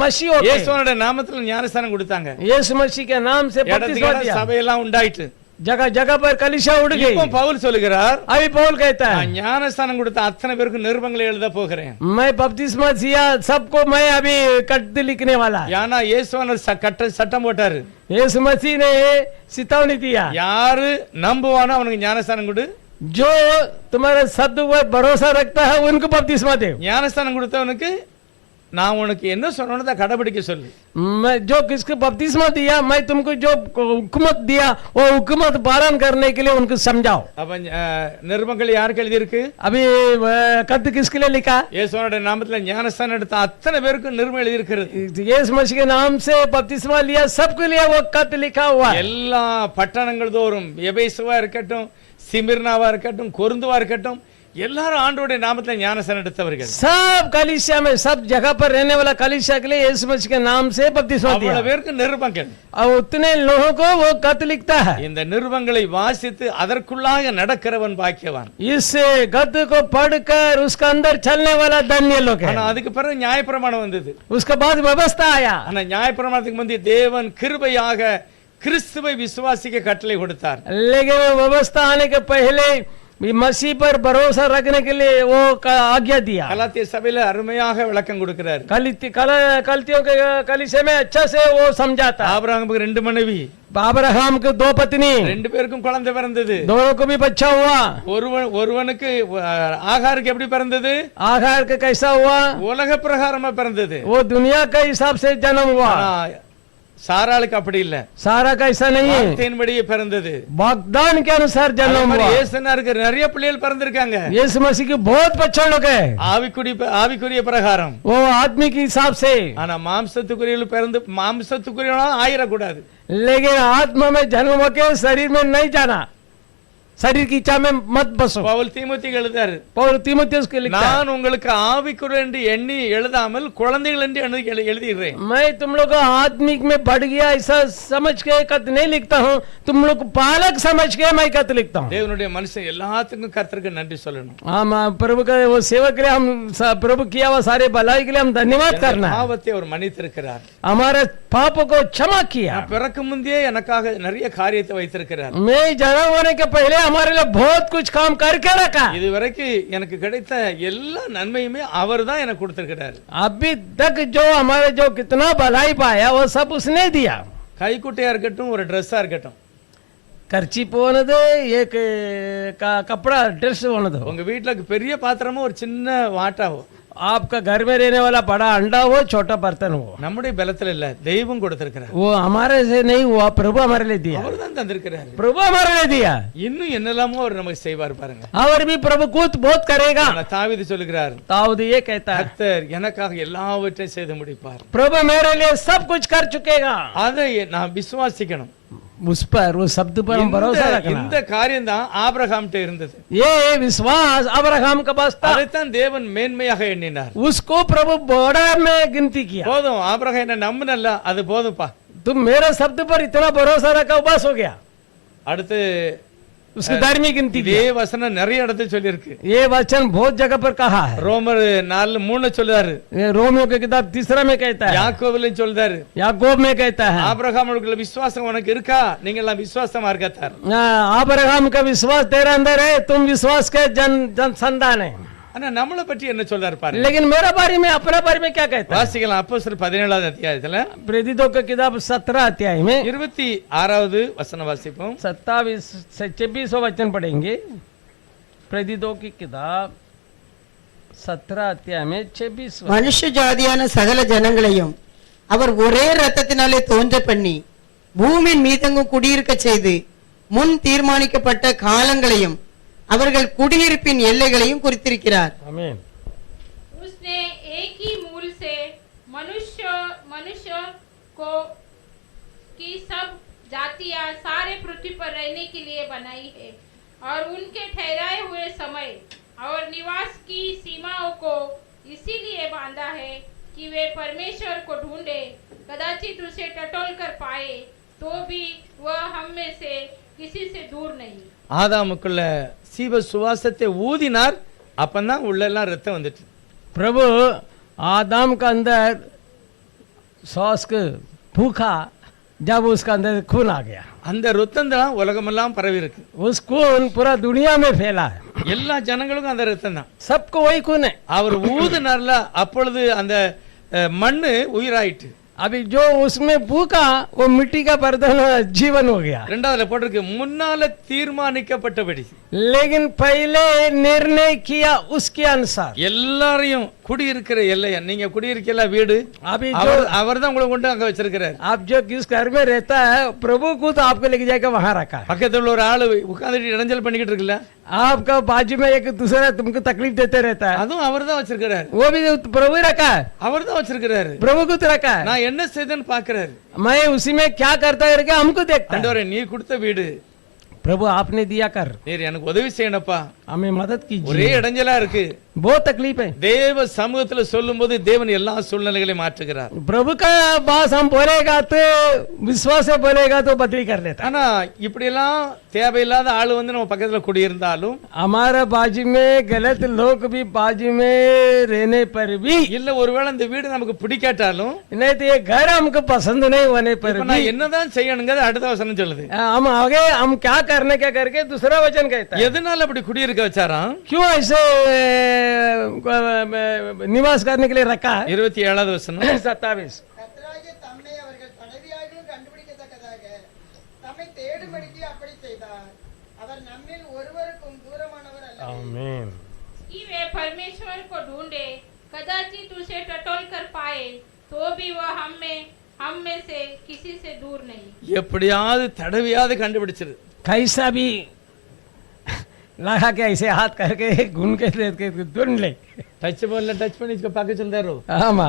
मसीह होके, இயேசுவனுடைய நாமத்துல ஞானஸ்நானம் கொடுத்தாங்க. यीशु मसीह के नाम से बपतिस्मा दिया। சபையெல்லாம் உண்டாயிட்டு, जगह जगह पर कलीसिया उड़ गई। இப்போ பவுல் சொல்லுகிறார், अभी पौल कहता है, நான் ஞானஸ்நானம் கொடுத்த அத்தனை பேருக்கு நிருபங்களை எழுத போகிறேன். मैं बपतिस्मा दिया सबको, मैं अभी कट लिखने वाला है। ஏன்னா இயேசுவனர் சட்டம் போட்டாரு, यीशु मसीह ने चेतावनी दिया, யாரு நம்புவானோ அவனுக்கு ஞானஸ்நானம் கொடு, जो तुम्हारे शब्द पर भरोसा रखता है उनको बपतिस्मा दे। ஞானஸ்நானம் கொடுத்தவனுக்கு நான் உனக்கு என்ன சொன்னேன்னு தான் கடைபிடிக்க சொல்லு. मैं जो किसको बपतिस्मा दिया, मैं तुमको जो हुकूमत दिया वो हुकूमत पालन करने के लिए उनको समझाओ। அப்ப நிருபங்கள் யாருக்கு எழுதி இருக்கு? अभी कद किसके लिए लिखा? இயேசுவோட நாமத்துல ஞானஸ்நானம் எடுத்த அத்தனை பேருக்கு நிருபம் எழுதி இருக்கிறது. यीशु मसीह के नाम से बपतिस्मा लिया सबके लिए वो कद लिखा हुआ है। எல்லா பட்டணங்கள் தோறும், எபேசுவா இருக்கட்டும், சிமிர்னாவா இருக்கட்டும், கொரிந்துவா இருக்கட்டும், எல்லாரும் ஆண்டவருடைய நாமத்துல ஞானஸ்நானம் எடுத்தவர்கள். सब कलीसिया में, सब जगह पर रहने वाला कलीसिया के लिए यीशु मसीह के नाम से बपतिस्मा दिया। அவ்வளவு பேருக்கு நிருபங்கள், और उतने लोगों को वो खत लिखता है। இந்த நிருபங்களை வாசித்து அதற்குள்ளாக நடக்கிறவன் பாக்கியவான். इस गद्य को पढ़कर उसका अंदर चलने वाला धन्य लोग है। ஆனா அதுக்கு பிறகு நியாயப்பிரமாணம் வந்தது. उसके बाद व्यवस्था आया। ஆனா நியாயப்பிரமாணத்துக்கு முந்தைய தேவன் கிருபையாக கிறிஸ்துவை விசுவாசிக்க கட்டளை கொடுத்தார். लेकिन व्यवस्था आने के पहले मसीह पर भरोसा रखने के लिए वो आज्ञा दिया। கலாத்திய சபையில அருமையாக விளக்கம் கொடுக்கிறார். कलतियों के कलीसिया में अच्छा से वो समझाता। ஆபிரகாமுக்கு 2 மனைவி, अब्राहम को 2 पत्नी, 2 பேருக்கும் குழந்தை பிறந்தது. दोनों को भी बच्चा हुआ। ஒருவனுக்கு ஆகாருக்கு எப்படி பிறந்தது? आहार का कैसा हुआ? உலக பிரகாரமா பிறந்தது. वो दुनिया के हिसाब से जन्म हुआ। சாராளுக்கு அப்படி இல்ல, सारा का ऐसा नहीं, வார்த்தையின்படியே பிறந்தது. वाग्दान के अनुसार जन्म हुआ। இயேசுனாருக்கு நிறைய பிள்ளைகள் பிறந்திருக்காங்க. यीशु मसीह के बहुत बच्चे लोग हैं, ஆவிக்குரிய பிரகாரம், वो आदमी के हिसाब से। ஆனா மாம்சத்துக்குரியவர்கள் பிறந்து மாம்சத்துக்குரியவனா ஆயிரக்கூடாது. लेकिन आत्मा में जन्म होके शरीर में नहीं जाना, शरीर की इच्छा में मत बसो। பவுல் தீமோத்தேயுக்கு எழுதாரு, पौल तीमुथियुस के लिखता है, நான் உங்களுக்கு ஆவிக்குரிய என்று எண்ணி எழுதாமல் குழந்தைகள் என்று எழுதிடுறேன். मैं तुम लोग को आत्मिक में बढ़ गया ऐसा समझ के खत नहीं लिखता हूँ, तुम लोग को पालक समझ के मैं खत लिखता हूँ। தேவனுடைய மனுஷன் எல்லாத்துக்கும் கர்த்தருக்கு நன்றி சொல்லணும். हम प्रभु का वो सेवा के लिए, हम प्रभु किया हुआ सारे भलाई के लिए हम धन्यवाद करना है। பாவத்தை அவர் மன்னித்திருக்கிறார், हमारे पाप को क्षमा किया। பிறக்கும் முந்தையே எனக்காக நிறைய காரியத்தை வைத்திருக்கிறார். मैं जन्म होने के पहले हमारे लिए बहुत कुछ काम करके रखा। இதுவரைக்கும் எனக்கு கிடைத்த எல்லா நன்மையுமே அவர்தான் எனக்கு கொடுத்திருக்கிறார். अभी तक जो हमारे जो कितना भलाई पाया वो सब उसने दिया। கைக்குட்டையா இருக்கட்டும், ஒரு ட்ரெஸ்ஸா இருக்கட்டும், खर्ची போனது, एक कपड़ा ड्रेस போனது, உங்க வீட்டுல பெரிய பாத்திரமும் ஒரு சின்ன வாட்டாவோ, आपका घर में रहने वाला बड़ा अंडा हो, छोटा बर्तन हो, நம்முடைய பலத்துல இல்ல, தெய்வம் கொடுத்திருக்கிறார். वो हमारे से नहीं हुआ, प्रभु हमारे लिए दिया। அவர்தான் தந்திருக்கிறார். प्रभु हमारे लिए दिया, இன்னும் என்னெல்லாமோ அவர் நமக்கு செய்வார் பாருங்க. और भी प्रभु कुछ बहुत करेगा। தாவீது சொல்லுகிறார், दाऊद ये कहता है, கர்த்தர் எனக்காக எல்லாவற்றையும் செய்து முடிப்பார். प्रभु मेरे लिए सब कुछ कर चुकेगा। அதை நான் விசுவாசிக்கணும். उस पर, उस शब्द पर हम भरोसा रखना। இந்த காரியம் தான் ஆபிரகாம்கிட்ட இருந்தது. ये विश्वास अब्राहम का पास था, அதைத்தான் தேவன் மேன்மையாக எண்ணினார். उसको प्रभु बड़ा में गिनती किया। போதும், ஆபிரகாம் என்ன நம்பினல்ல, அது போதும்பா. तुम मेरे शब्द पर इतना भरोसा रखा, बस हो गया। அடுத்து उसकी धार्मिक गिनती இதே किया। வசனம் நிறைய இடத்துல சொல்லியிருக்கு. ये वचन बहुत जगह पर कहा है। ரோமர் 4:3 சொல்றாரு, ये रोमियो की किताब 3 में कहता है, யாக்கோபுலயும் சொல்றாரு, याकूब में कहता है, ஆபிரகாமுக்குள்ள விசுவாசம் உனக்கு இருக்கா, நீங்க எல்லாம் விசுவாசமா இருக்கத்தார். अब्राहम का विश्वास तेरे अंदर है, तुम विश्वास के जन संतान है। ஆனா நம்மளை பற்றி என்ன சொல்றாரு பாருங்க. लेकिन मेरा बारे में, अपना बारे में क्या कहता है? வாசிக்கலாம் அப்போஸ்தலர் 17வது அத்தியாயத்துல प्रेरितों की किताब 17 अध्याय में 26வது வசனம் வாசிப்போம். 27 से 26 वचन पढ़ेंगे। प्रेरितों की किताब 17 अध्याय में 26 மனுஷ ஜாதியான சகல ஜனங்களையும் அவர் ஒரே ரத்தத்தினாலே தோன்ற பண்ணி பூமியின் மீதெங்கும் குடியிருக்க செய்து முன் தீர்மானிக்கப்பட்ட காலங்களையும் அவர்கள் குடியிருப்பின் எல்லைகளையும் குறித்திருக்கிறார். आमीन। उसने एक ही मूल से मनुष्य को की सब जातियां सारे पृथ्वी पर रहने के लिए बनाई है और उनके ठहराए हुए समय और निवास की सीमाओं को इसीलिए बांधा है कि वे परमेश्वर को ढूंढे, कदाचित उसे टटोल कर पाए, तो भी वह हम में से किसी से दूर नहीं। ஆதாமுக்குள்ள சீவ சுவாசத்தை ஊதினார், அப்பதான் உள்ள எல்லாம் ரத்தம் வந்துட்டு. प्रभु आदम का अंदर श्वास को फूका, जब उसका अंदर खून आ गया, அந்த ரத்தம் தான் உலகமெல்லாம் பரவி இருக்கு. उस खून पूरा दुनिया में फैला है। எல்லா ஜனங்களுக்கும் அந்த ரத்தம் தான். सबको वही खून है। அவர் ஊதினார்ல, அப்பொழுது அந்த மண்ணு உயிராயிட்டு. अभी जो उसमें फूका वो मिट्टी का बर्तन जीवन हो गया। ரெண்டாவதுல போட்டிருக்கு, முன்னால தீர்மானிக்கப்பட்டபடி, लेकिन पहले निर्णय किया उसके अनुसार। எல்லாரையும் குடியிருக்கிற எல்லையா, நீங்க குடியிருக்கல வீடு, अभी जो அவர் தான் உங்களை கொண்டு அங்க வச்சிருக்கிறார். आप जो किस घर में रहता है, प्रभु को तो आपको लेके जाकर वहां रखा है। பக்கத்துல ஒரு ஆளு உட்கார்ந்துட்டு இடைஞ்சல் பண்ணிக்கிட்டு இருக்குல்ல, आपका बाजू में एक दूसरा तुमको तकलीफ देते रहता है, அதுவும் அவர் தான் வச்சிருக்கிறார். वो भी प्रभु ही रखा है, அவர் தான் வச்சிருக்கிறாரு. प्रभु को तो रखा है। நான் என்ன செய்தேன்னு பாக்குறாரு. मैं उसी में क्या करता है करके हमको देखता है। ஆண்டவரே, நீ கொடுத்த வீடு, प्रभु आपने दिया कर, நீர் எனக்கு உதவி செய்யணும்ப்பா, हमें मदद ஒரே कीजिए, இடைஞ்சலா இருக்கு. बहुत तकलीफ है। தேவ சமூகத்துல சொல்லும்போது தேவன் எல்லா சூழ்நிலைகளையும் மாற்றுகிறார். प्रभु का बात हम बोलेगा तो विश्वास से बोलेगा तो बदली कर लेता है। ஆனா இப்படி எல்லாம் தேவையில்லாத ஆளு வந்து நம்ம பக்கத்துல குடியிருந்தாலும், हमारा बाजू में गलत लोग भी बाजू में रहने पर भी, இல்ல ஒருவேளை இந்த வீடு நமக்கு பிடிக்காட்டாலும், नहीं तो ये घर हमको पसंद नहीं होने पर இப்ப भी, நான் என்னதான் செய்யணுங்கிறது அடுத்த வசனம் சொல்லுது. हम आगे हम क्या करने क्या करके दूसरा वचन कहता है। எதனால அப்படி குடியிருக்க வச்சாராம்? क्यों ऐसे निवास करने के लिए रखा है? 27வது வசனம். 27 கர்த்தராகிய தம்மை அவர்கள் தடவியாகிலும் கண்டுபிடிக்கத்தக்கதாக தம்மை தேடும்படிக்கு அப்படி செய்தார். அவர் நம்மில் ஒருவருக்கும் தூரமானவர் அல்ல. आमीन। कि वे परमेश्वर को ढूंढे, कदाचित उसे टटोल कर पाए, तो भी वह हम में से किसी से दूर नहीं। எப்படியாவது தடவியாவது கண்டுபிடிச்சிரு. कैसा भी लगा के ऐसे हाथ करके घूम के ढूंढ ले। டச் பண்ணல, டச் பண்ணி பார்க்க சொல்றாரு. ஆமா,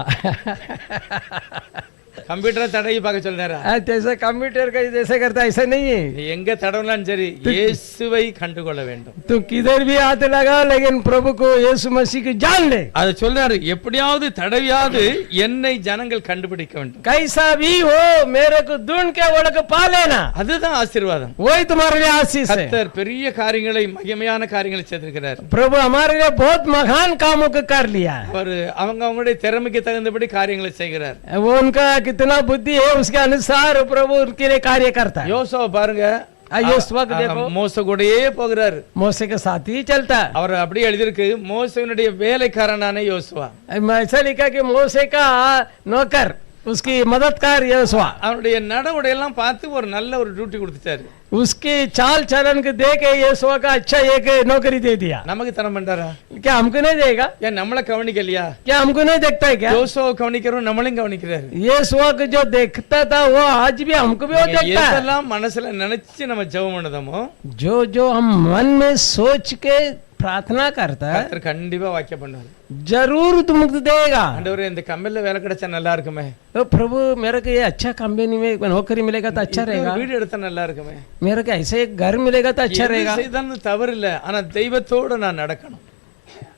கம்ப்யூட்டரை தடவி பார்க்க சொல்றாரா? जैसे कंप्यूटर का जैसे करता ऐसा नहीं है। நீ எங்க தடவலாம் சரி, இயேசுவை கண்டுகொள்ள வேண்டும். तू किधर भी हाथ लगा, लेकिन प्रभु को यीशु मसीह को जान ले। அது சொல்றாரு, எப்படியாவது தடவியாவது என்னை ஜனங்கள் கண்டுபிடிக்க வேண்டும். कैसा भी हो मेरे को ढूंढ के वो लोग पा लेना, அதுதான் ஆசீர்வாதம். वही तुम्हारे लिए आशीष है। கர்த்தர் பெரிய காரியங்களை, மகிமையான காரியங்களை செய்திருக்கிறார். प्रभु हमारे लिए बहुत महान कामों को कर लिया है। அவர் அவங்களுடைய திறமைக்கு தகுந்தபடி காரியங்களை செய்கிறார். वो उनका कितना बुद्धि है उसके अनुसार प्रभु उनके लिए कार्य करता है। யோசுவா பாருங்க, யோசுவா देखो, மோசே கூடயே போகிறாரு. मोसे के साथ ही चलता है। அவர் அப்படியே எழுதியிருக்கு, மோசேனுடைய வேலைக்காரனான யோசுவா. ऐसा लिखा कि मोसे का नौकर, उसकी मददगार यहोशुआ। அவனுடைய நடவடிக்கையெல்லாம் பார்த்து ஒரு நல்ல ஒரு டியூட்டி கொடுத்துட்டாரு. उसके चाल चलन को देख के यहोशुआ का अच्छा एक नौकरी दे दिया। நமக்கு தரம் பண்றாரா? क्या हमको नहीं देगा? ஏன் நம்மள கவனிக்கலையா? क्या हमको नहीं देखता है क्या? யோசுவா கவனிக்கிறோம், நம்மளையும் கவனிக்கிறாரு. यहोशुआ को जो देखता था वो आज भी हमको भी वो देखता है। எதெல்லாம் மனசுல நினைச்சு நம்ம ஜெபம் பண்ணுதமோ, जो जो हम मन में सोच के प्रार्थना करता है கர்த்தர் கண்டிப்பா வாக்கியம் பண்ணுவார். जरूर तुमको देगा। ஆண்டவரே இந்த கம்பெனில வேலை கிடைச்சா நல்லா இருக்குமே, तो प्रभु मेरे को ये अच्छा कंपनी में नौकरी मिलेगा तो अच्छा रहेगा, வீடு எடுத்தா நல்லா இருக்குமே, मेरे को ऐसे एक घर मिलेगा तो अच्छा रहेगा। செய்தாலும் தவறு இல்ல, ஆனா தெய்வத்தோட நான் நடக்கணும்.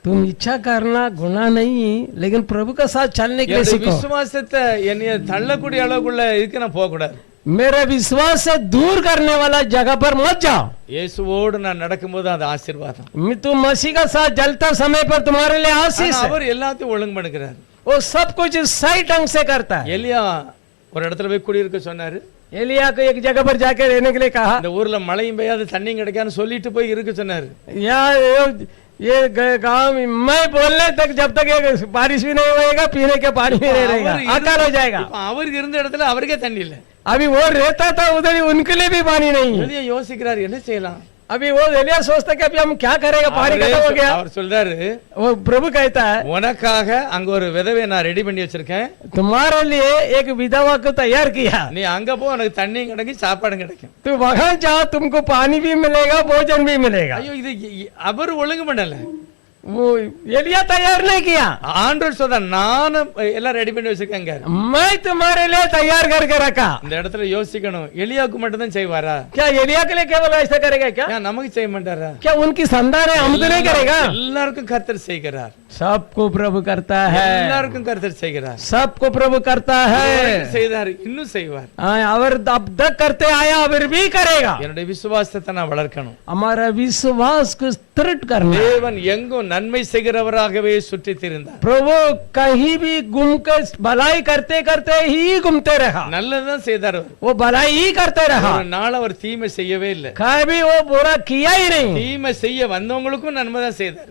तुम इच्छा करना गुनाह नहीं, लेकिन प्रभु के साथ चलने के लिए என்னுடைய सीखो। விசுவாசத்தை என்னைய தள்ளக்கூடிய அளவுக்குள்ள இதுக்கு நான் போக கூடாது. मेरे विश्वास से दूर करने वाला जगह पर मत जाओ। இயேசுவோடு நான் நடக்கும்போது அது ஆசீர்வாதம். तुम मसीह का साथ जलता समय पर तुम्हारे लिए आशीष ஆனா है। அவர் எல்லாத்தையும் ஒழுங்கு பண்ணுகிறார். वो सब कुछ सही ढंग से करता है। எலியா ஒரு இடத்துல போய் குடியிருக்க சொன்னாரு. एलिया को एक जगह पर जाके रहने के लिए कहा, இந்த ஊர்ல மழையும் பெய்யாது தண்ணியும் கிடைக்காதுன்னு சொல்லிட்டு போய் இருக்க சொன்னாரு. ये गांव में मैं बोलने तक जब तक ये बारिश भी नहीं होएगा, पीने के पानी भी नहीं रहेगा, अकाल हो जाएगा। இப்ப அவருக்கு இருந்த இடத்துல அவருக்கே தண்ணி இல்ல. अभी वो रहता था उधर, उनके लिए भी पानी नहीं है। எலியா யோசிக்கிறார் என்ன செய்யலாம். अभी वो एलिया सोचता कि अभी हम क्या करेगा, पानी खत्म हो गया। அவர் சொல்றாரு, वो प्रभु कहता है உனக்காக அங்க ஒரு விதவை நான் ரெடி பண்ணி வச்சிருக்கேன், तुम्हारे लिए एक विधवा को तैयार किया, நீ அங்க போ, உனக்கு தண்ணியும் கிடைக்கும் சாப்பாடும் கிடைக்கும். तो वहां जाओ, तुमको पानी भी मिलेगा, भोजन भी मिलेगा। ஐயோ இது அவர் ஒழுங்கு பண்ணல, वो एलिया तैयार नहीं किया। ஆண்டவர் சொல்ற நானும் எல்லாம் ரெடி பண்ணி வச்சிருக்கேங்க, मैं तुम्हारे लिए तैयार करके रखा। இந்த இடத்துல யோசிக்கணும், எலியாவுக்கு மட்டும் தான் செய்வாரா, क्या एलिया के लिए केवल ऐसा करेगा क्या? ஏன் நமக்கு செய்ய மாட்டாரா? क्या उनकी संतान है, हमको नहीं करेगा? எல்லாருக்கும் கர்த்தர் செய்கிறார், सबको प्रभु करता है, எல்லாருக்கும் கர்த்தர் செய்கிறார். सबको प्रभु करता है। இதுவரைக்கும் செய்தார், இன்னும் செய்வார். और अब तक करते आया, अभी भी करेगा। என்னுடைய விசுவாசத்தை நான் வளர்க்கணும். हमारा विश्वास को दृढ़ करना। தேவன் எங்கும் நன்மை செய்கிறவராகவே சுற்றி திரிந்தார். प्रभु कहीं भी घूम कर भलाई करते करते ही घूमते रहा, நல்லதுதான் செய்தார். वो भलाई ही करते रहा, ஒரு நாள் அவர் தீமை செய்யவே இல்லை. कभी वो बुरा किया ही नहीं। தீமை செய்ய வந்தவங்களுக்கும் நன்மை தான் செய்தார்.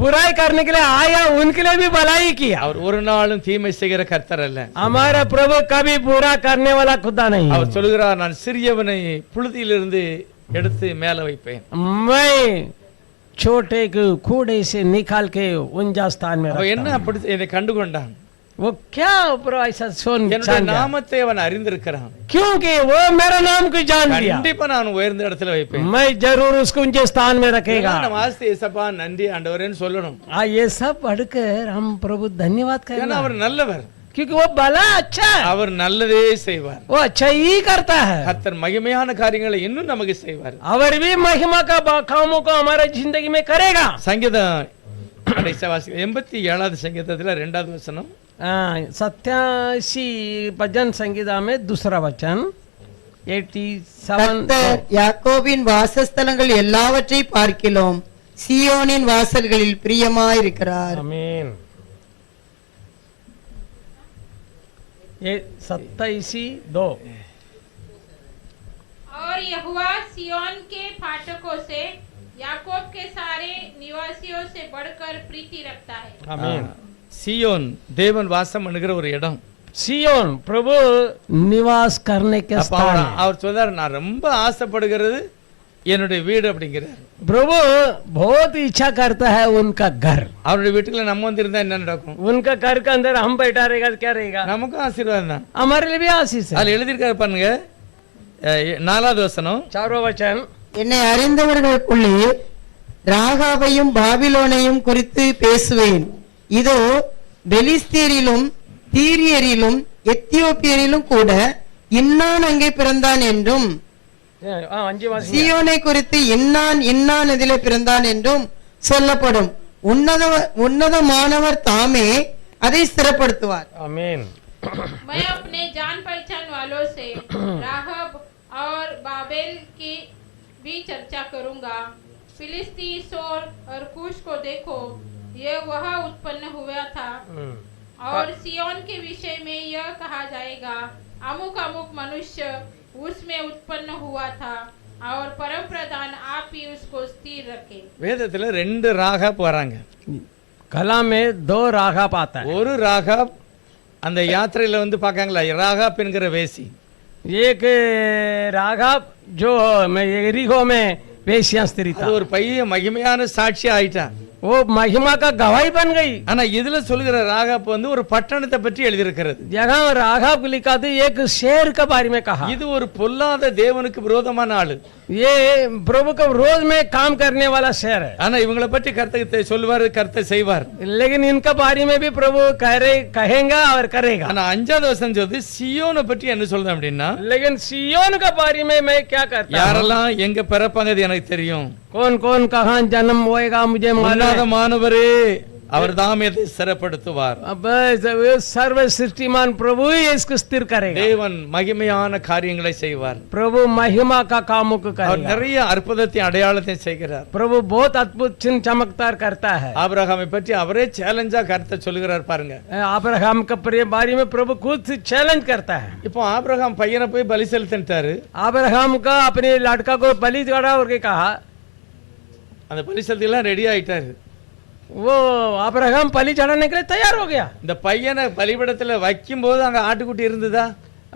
बुराई करने के लिए आया, उनके लिए भी भलाई किया। அவர் ஒரு நாளும் தீமை செய்கிற கர்த்தர் அல்ல. हमारा प्रभु कभी बुरा करने वाला खुदा नहीं। அவர் சொல்கிறார், நான் சிறியவனை புழுதியிலிருந்து எடுத்து மேல வைப்பேன். मैं छोटे को कूड़े से निकाल के ऊंचा स्थान में அவன் रखता என்ன அப்படி என்னை கண்டு கொண்டான், हूं। वो क्या प्रभु ऐसा என்னுடைய जान गया? நாமத்தை அவன் அறிந்திருக்கிறான், क्योंकि वो मेरा नाम को जान लिया, கண்டிப்பா நான் உயர்ந்த இடத்துல வைப்பேன். मैं जरूर उसको ऊंचे स्थान में रखेगा। நம்ம ஆஸ்தி ஏசப்பா நன்றி ஆண்டவரேன்னு சொல்லணும். ये सब पढ़कर हम प्रभु धन्यवाद ஏன்னா करेंगे, அவர் நல்லவர், क्योंकि वो भला अच्छा है, அவர் நல்லதே செய்வார். वो अच्छा ही करता है। கர்த்தர் மகிமையான காரியங்களை இன்னும் நமக்கு செய்வார். और भी महिमा का कामों को हमारे जिंदगी में करेगा। சங்கீதம் 87வது சங்கீதத்துல 2வது வசனம், 87 भजन संगीता में दूसरा वचन 87। கர்த்தர் யாக்கோபின் வாசஸ்தலங்கள் எல்லாவற்றை பார்க்கிலும் சியோனின் வாசல்களில் பிரியமாயிருக்கிறார். आमीन। ये 27:2। और यहोवा सिय्योन के फाटकों से याकूब के सारे निवासियों से बढ़कर प्रीति रखता है। आमीन। சியோன் தேவன் வாசம் பண்ணுகிற ஒரு இடம். सियोन प्रभु निवास करने के அப்ப स्थान है। அவர் சொல்றாரு, நான் ரொம்ப ஆசைப்படுகிறது என்னுடைய வீடு அப்படிங்கிறார். प्रभु बहुत इच्छा करता है उनका घर। அவருடைய வீட்டுக்குள்ள நம்ம வந்து இருந்தா என்ன நடக்கும்? उनका घर के अंदर हम बैठा रहेगा तो क्या रहेगा? நமக்கும் ஆசீர்வாதம் தான். हमारे लिए भी आशीष है। அதுல எழுதியிருக்காரு பாருங்க, 4வது வசனம், 4वां वचन। என்னை அறிந்தவர்களுக்குள்ளே ராகாவையும் பாபிலோனையும் குறித்து பேசுவேன். இதோ பெலிஸ்தீரிலும் தீரியரிலும் எத்தியோப்பியரிலும் கூட இன்னான் அங்கே பிறந்தான் என்றும், 5वां। சியோனை குறித்து இன்னான் இன்னான் இதிலே பிறந்தான் என்றும் சொல்லப்படும். உன்னதமானவர் தாமே அதை ஸ்திரப்படுத்துவார். आमीन। मैं अपने जान पहचान वालों से राहब और बाबेल की भी चर्चा करूंगा। फिलिस्ती सोर और कूश को देखो, यह वहाँ उत्पन्न हुआ था। और सियोन के विषय में यह कहा जाएगा, अमुक अमुक मनुष्य उसमें उत्पन्न हुआ था, और परम प्रधान आप ही उसको स्थिर रखे। வேதத்துல 2 ராகாப் வராங்க. कला में 2 राघव आता है। ஒரு ராகாப் அந்த யாத்திரையில வந்து பார்க்காங்களா, ராகாப் என்கிற வேசி. एक राघव जो एरिको में वेश्या स्त्री था, அது ஒரு பையன் மகிமையான சாட்சி ஆயிட்டான். वो महिमा का गवाही बन गई। ஆனா இதுல சொல்லுகிற ராகாப் வந்து ஒரு பட்டணத்தை பற்றி எழுதியிருக்கிறது. जगह राघव को लिखा था एक शहर के बारे में कहा। இது ஒரு பொல்லாத தேவனுக்கு விரோதமான ஆளு. ये प्रभु का रोज में काम करने वाला शहर है, ஆனா இவங்களை பற்றி கர்த்தர் சொல்லுவாரு, கர்த்தர் செய்வார். लेकिन इनका बारे में भी प्रभु कहेगा और करेगा. ஆனா 5வது வசனம் சொல்லுது சியோனை பற்றி என்ன சொல்றேன் அப்படின்னா, लेकिन सियोन का बारे में मैं क्या करता हूं? யாரெல்லாம் எங்க பிறப்பாங்க அது எனக்கு தெரியும். कौन कौन कहाँ जन्म होएगा मुझे मालूम है. உன்னதமானவரே அவர் தாமே அதை ஸ்திரப்படுத்துவார். अब सर्व सृष्टिमान प्रभु ही इसको स्थिर करेगा. தேவன் மகிமையான காரியங்களை செய்வார். प्रभु महिमा का कामों को அவர் करेगा. நிறைய அற்புதத்தை அடையாளத்தை செய்கிறார். प्रभु बहुत अद्भुत चिन्ह चमत्कार करता है. ஆபிரகாமை பற்றி அவரே சேலஞ்சா கர்த்தர் சொல்லுகிறார் பாருங்க. अब्राहम का बारे में प्रभु खुद से चैलेंज करता है. இப்போ ஆபிரகாம் பையனை போய் பலி செலுத்திட்டாரு. अब्राहम का अपने लड़का को बलि चढ़ा और के कहा, அந்த பலி செலுத்திலாம் ரெடி ஆயிட்டாரு. वो अब्राहम बलि चढ़ाने के लिए तैयार हो गया. இந்த பையனை பலிபீடத்துல வைக்கும் போது அங்க ஆட்டுக்குட்டி இருந்ததா?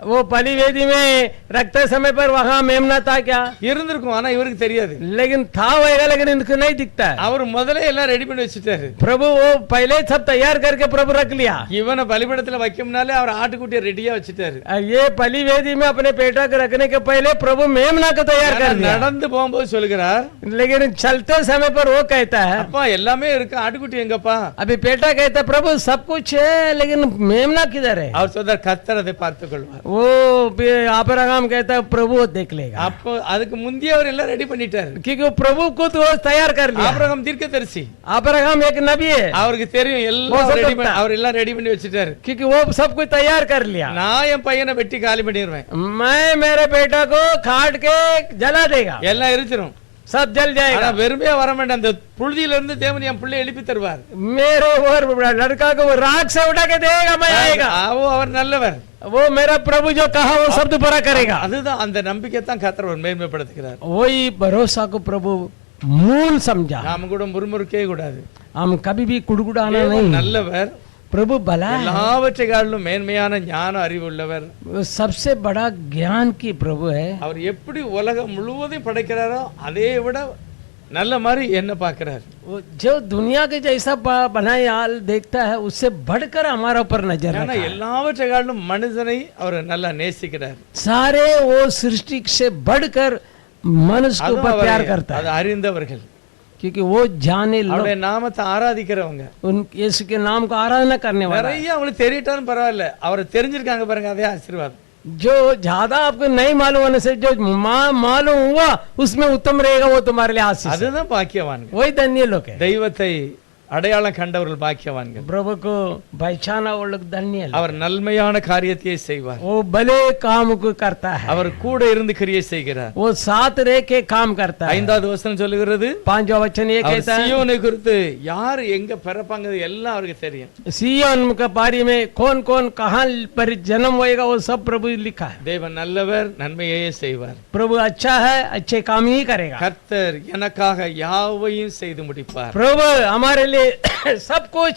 वो बलि वेदी में रखते समय पर वहां मेमना था क्या? இருந்திருக்கும், ஆனா இவருக்கு தெரியாது. लेकिन था होएगा, लेकिन इनको नहीं दिखता है. அவர் முதல்ல எல்லாம் ரெடி பண்ணி வச்சுட்டாரு. प्रभु वो पहले सब तैयार करके प्रभु रख लिया. இவனை பலிபீடத்துல வைக்கும்னாலே அவர் ஆட்டுக்குட்டியை ரெடியா வச்சுட்டாரு. ये बलि वेदी में अपने बेटा को रखने के पहले प्रभु मेमना को तैयार कर दिया. நடந்து போகும்போது சொல்லுகிறார், लेकिन चलते समय पर वो कहता है, அப்பா எல்லாமே இருக்கு, ஆட்டுக்குட்டி எங்கப்பா? अभी बेटा कहता है प्रभु सब कुछ है, लेकिन मेमना किधर है? அவர் சொல்றார் கர்த்தர் அதை பார்த்துக் கொள்வார். वो अब्राहम कहता है प्रभु वो देख लेगा. அப்போ அதுக்கு முந்தைய அவர் எல்லாம் ரெடி பண்ணிட்டாரு. क्योंकि वो प्रभु को तो तैयार कर लिया. ஆபிரகாம் தீர்க்கதரிசி, अब्राहम एक नबी है, அவருக்கு தெரியும் எல்லாம் ரெடி பண்ணி, அவர் எல்லாம் ரெடி பண்ணி வச்சுட்டாரு. क्योंकि वो सब कुछ तैयार कर लिया. நான் என் பையனை வெட்டி காலி பண்ணிடுவேன், मैं मेरे बेटा को काट के जला देगा, எல்லாம் எரிச்சிரும். सब जल ஆனா जाएगा. வெறுமையா வர வேண்டாம், அந்த புழுதியில இருந்து தேவன் என் பிள்ளை எழுப்பி தருவார். मेरे और लड़का को वो राख से उठा के देगा, मैं आएगा. அவர் நல்லவர். वो मेरा प्रभु जो कहा वो शब्द पूरा करेगा. அதுதான் அந்த நம்பிக்கை தான் கர்த்தர் மேன்மைப்படுத்துகிறார். वही भरोसा को प्रभु मूल समझा. நாம கூட முறுமுறுக்கே கூடாது. हम कभी भी कुड़कुड़ाना தேவன் नहीं. நல்லவர், प्रभु भला है, எல்லாவற்றை காட்டிலும் மேன்மையான ஞான அறிவு உள்ளவர். वो सबसे बड़ा ज्ञान की प्रभु है. அவர் எப்படி உலகம் முழுவதையும் படைக்கிறாரோ அதே விட நல்ல மாதிரி என்ன பார்க்கிறார். वो जो दुनिया के जैसा बनाए हाल देखता है, उससे बढ़कर हमारा ऊपर नजर ஆனா रखा है. எல்லாவற்றை காட்டிலும் மனிதனை அவர் நல்லா நேசிக்கிறார். सारे वो सृष्टि से बढ़कर मनुष्य के ऊपर प्यार करता है, அது அறிந்தவர்கள், क्योंकि वो जाने लोग, அவருடைய நாமத்தை ஆராதிக்கிறவங்க. उन यीशु के नाम को आराधना करने वाला है. நிறைய அவங்களுக்கு தெரியட்டாலும் பரவாயில்ல, அவரை தெரிஞ்சிருக்காங்க பாருங்க, அதே ஆசீர்வாதம். जो ज्यादा आपको नहीं मालूम होने से जो मालूम हुआ उसमें उत्तम रहेगा, वो तुम्हारे लिए आशीष है. அதுதான் பாக்கியவான்கள். वही धन्य लोग है. தெய்வத்தை அடையாளம் கண்டவர்கள் பாக்கியவான்கள். प्रभु को पहचाना वो लोग धन्य लोग. அவர் நன்மையான காரியத்தை செய்வார். वो भले काम को करता है, அவர் கூட இருந்து கிரியை செய்கிறார். वो साथ रह के काम करता है. 5வது வசனம் சொல்லுகிறது, 5वां वचन ये அவர் कहता है, சீயோனை குறித்து யார் எங்க பிறப்பாங்க எல்லாம் அவருக்கு தெரியும். सिय्योन के बारे में कौन कौन कहाँ पर जन्म होएगा वो सब प्रभु लिखा है. தேவன் நல்லவர், நன்மையே செய்வார். प्रभु अच्छा है, अच्छे काम ही करेगा. கர்த்தர் எனக்காக யாவையும் செய்து முடிப்பார். प्रभु हमारे लिए सब कुछ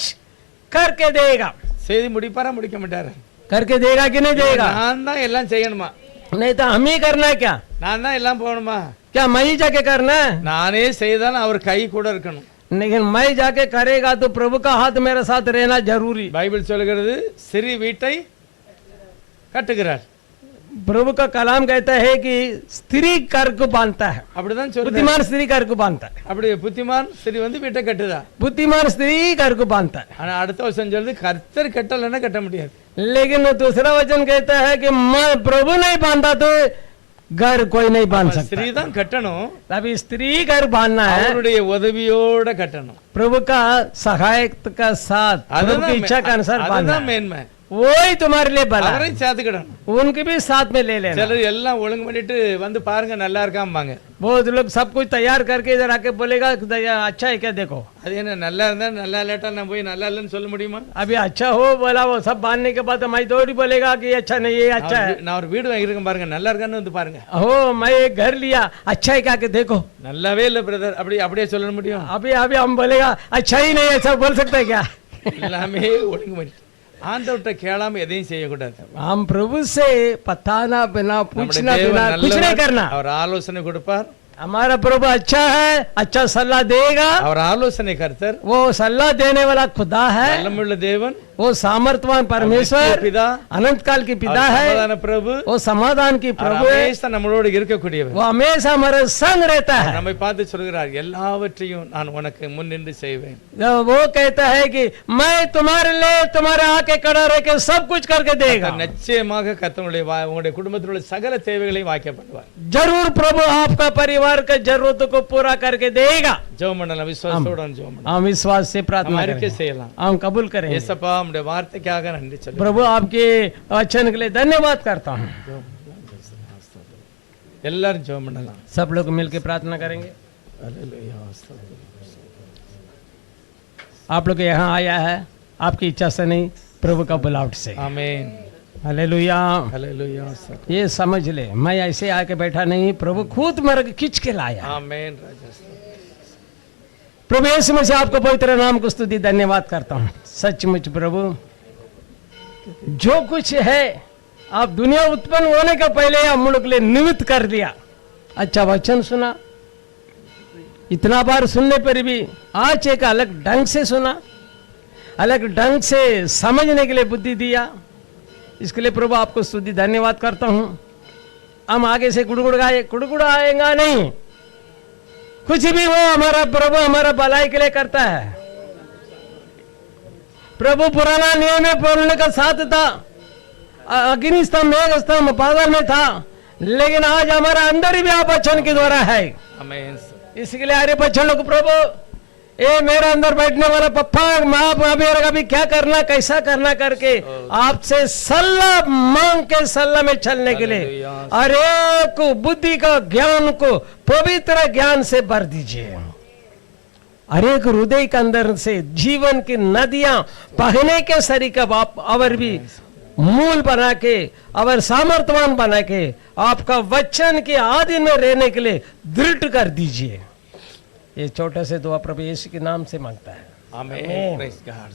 करके देगा. செய்து முடிப்பாரா முடிக்க மாட்டாரு? करके देगा कि नहीं देगा? நான் தான் எல்லாம் செய்யணுமா? नहीं तो हम ही करना है क्या? நான் தான் எல்லாம் போகணுமா? क्या मैं ही जाके करना है? நானே செய்தாலும் அவர் கை கூட இருக்கணும். लेकिन मैं जाके करेगा तो प्रभु का हाथ मेरे साथ रहना जरूरी. பைபிள் சொல்லுகிறது சிறு வீட்டை கட்டுகிறார். प्रभु का कलाम कहता है कि स्त्री कर को बांधता है, அப்படிதான் சொல்லுது. बुद्धिमान स्त्री कर को बांधता है. அப்படி புத்திமான் சரி வந்து வீட்டை கட்டுதா. बुद्धिमान स्त्री कर को बांधता है. ஆனா அடுத்த வருஷம் சொல்லுது கர்த்தர் கட்டலைன்னா கட்ட முடியாது. लेकिन दूसरा वचन कहता है कि मैं प्रभु नहीं बांधा तो घर कोई नहीं बांध सकता. ஸ்திரீ தான் கட்டணும், अभी स्त्री घर बांधना है, அவருடைய உதவியோட கட்டணும். प्रभु का सहायक का साथ, प्रभु की इच्छा के अनुसार बांधना அதுதான் है. மேன்மை. वही तुम्हारे लिए भला है. அவரையும் சேர்த்துக்கிடணும். उनके भी साथ में ले लेना. சிலர் எல்லாம் ஒழுங்கு பண்ணிட்டு வந்து பாருங்க நல்லா இருக்காம்பாங்க. बहुत लोग सब कुछ तैयार करके इधर आके बोलेगा अच्छा है क्या, देखो அது என்ன நல்லா இருந்தா நல்லா இல்லாட்டா நான் போய் நல்லா இல்லைன்னு சொல்ல முடியுமா? अभी अच्छा हो बोला, वो सब बांधने के बाद मैं थोड़ी बोलेगा कि अच्छा नहीं ये अच्छा है. நான் ஒரு வீடு வாங்கியிருக்கேன் பாருங்க, நல்லா இருக்கான்னு வந்து பாருங்க. हो मैं एक घर लिया, अच्छा है क्या के देखो. நல்லாவே இல்ல பிரதர், அப்படியே சொல்ல முடியும்? अभी अभी हम बोलेगा अच्छा ही नहीं, ऐसा बोल सकते है क्या? எல்லாமே ஒழுங்கு பண்ணி ஆண்டவர்கிட்ட கேளாம எதையும் செய்யக்கூடாது. हम प्रभु से बताना बिना पूछना நம்முடைய बिना தேவன் कुछ नहीं நல்லவர், करना. அவர் ஆலோசனை கொடுப்பார். हमारा प्रभु अच्छा है, अच्छा सलाह देगा. அவர் ஆலோசனை கர்த்தர், वो सलाह देने वाला खुदा है, வல்லமையுள்ள தேவன். वो वो सामर्थवान परमेश्वर पिता, अनंत काल की पिता है, சமாதான பிரபு, वो समाधान की प्रभु है, हमेशा நம்மளோடு இருக்கக்கூடியவர். वो हमेशा हमारे संग रहता है। நம்மை பார்த்து சொல்கிறார், எல்லாவற்றையும் நான் உனக்கு முன்னின்று செய்வேன். वो कहता है कि मैं तुम्हारे लिए तुम्हारे आके खड़ा रह के सब कुछ करके देगा। நிச்சயமாக கர்த்தருடைய உங்களுடைய குடும்பத்தில் உள்ள சகல தேவைகளையும் வாய்க்க பண்ணுவார். जरूर प्रभु आपका परिवार का जरूरत को पूरा करके देगा। ஜெபம் பண்ணலாம், விசுவாசத்தோட ஜெபம் பண்ணலாம். हम विश्वास से प्रार्थना அறிக்கை करें, செய்யலாம். हम कबूल करें। ஏசப்பா உம்முடைய வார்த்தைக்காக நன்றி சொல்லுகிறேன். प्रभु आपके वचन के लिए धन्यवाद करता हूँ। எல்லாரும் ஜெபம் பண்ணலாம். सब लोग मिलकर प्रार्थना करेंगे। அல்லேலூயா. आप लोग यहाँ आया है आपकी इच्छा से नहीं, प्रभु का बुलावट से। ஆமென். हालेलुया। அல்லேலூயா. ये समझ ले, मैं ऐसे आके बैठा नहीं, प्रभु खुद मेरे को खींच के लाया। ஆமென் ராஜா. प्रभु यीशु मसीह आपको पवित्र नाम को स्तुति धन्यवाद करता हूँ। सचमुच प्रभु जो कुछ है आप दुनिया उत्पन्न होने के पहले हम लोग के लिए निमित्त कर दिया। अच्छा वचन सुना, इतना बार सुनने पर भी आज एक अलग ढंग से सुना, अलग ढंग से समझने के लिए बुद्धि दिया। इसके लिए प्रभु आपको स्तुति धन्यवाद करता हूँ। हम आगे से गुड़गुड़ाएगा नहीं, कुछ भी वो हमारा प्रभु हमारा भलाई के लिए करता है। प्रभु पुराना नियम में बोलने का साथ था, अग्नि स्तंभ मेघ स्तंभ बादल में था, लेकिन आज हमारा अंदर ही भी आप वचन के द्वारा है। ஆமென். इसके लिए अरे बच्चों को प्रभु ये मेरा अंदर बैठने वाला पप्पा माँ मेरा कभी क्या करना कैसा करना करके आपसे सलाह मांग के सलाह में चलने के लिए हर एक बुद्धि का ज्ञान को पवित्र ज्ञान से भर दीजिए। हर एक हृदय के अंदर से जीवन की नदियां बहने के सरीका आप और भी मूल बना के और सामर्थ्यवान बना के आपका वचन के आधीन में रहने के लिए दृढ़ कर दीजिए। ये छोटे से दुआ प्रभु यीशु के नाम से मांगता है। ஆமென். Praise God.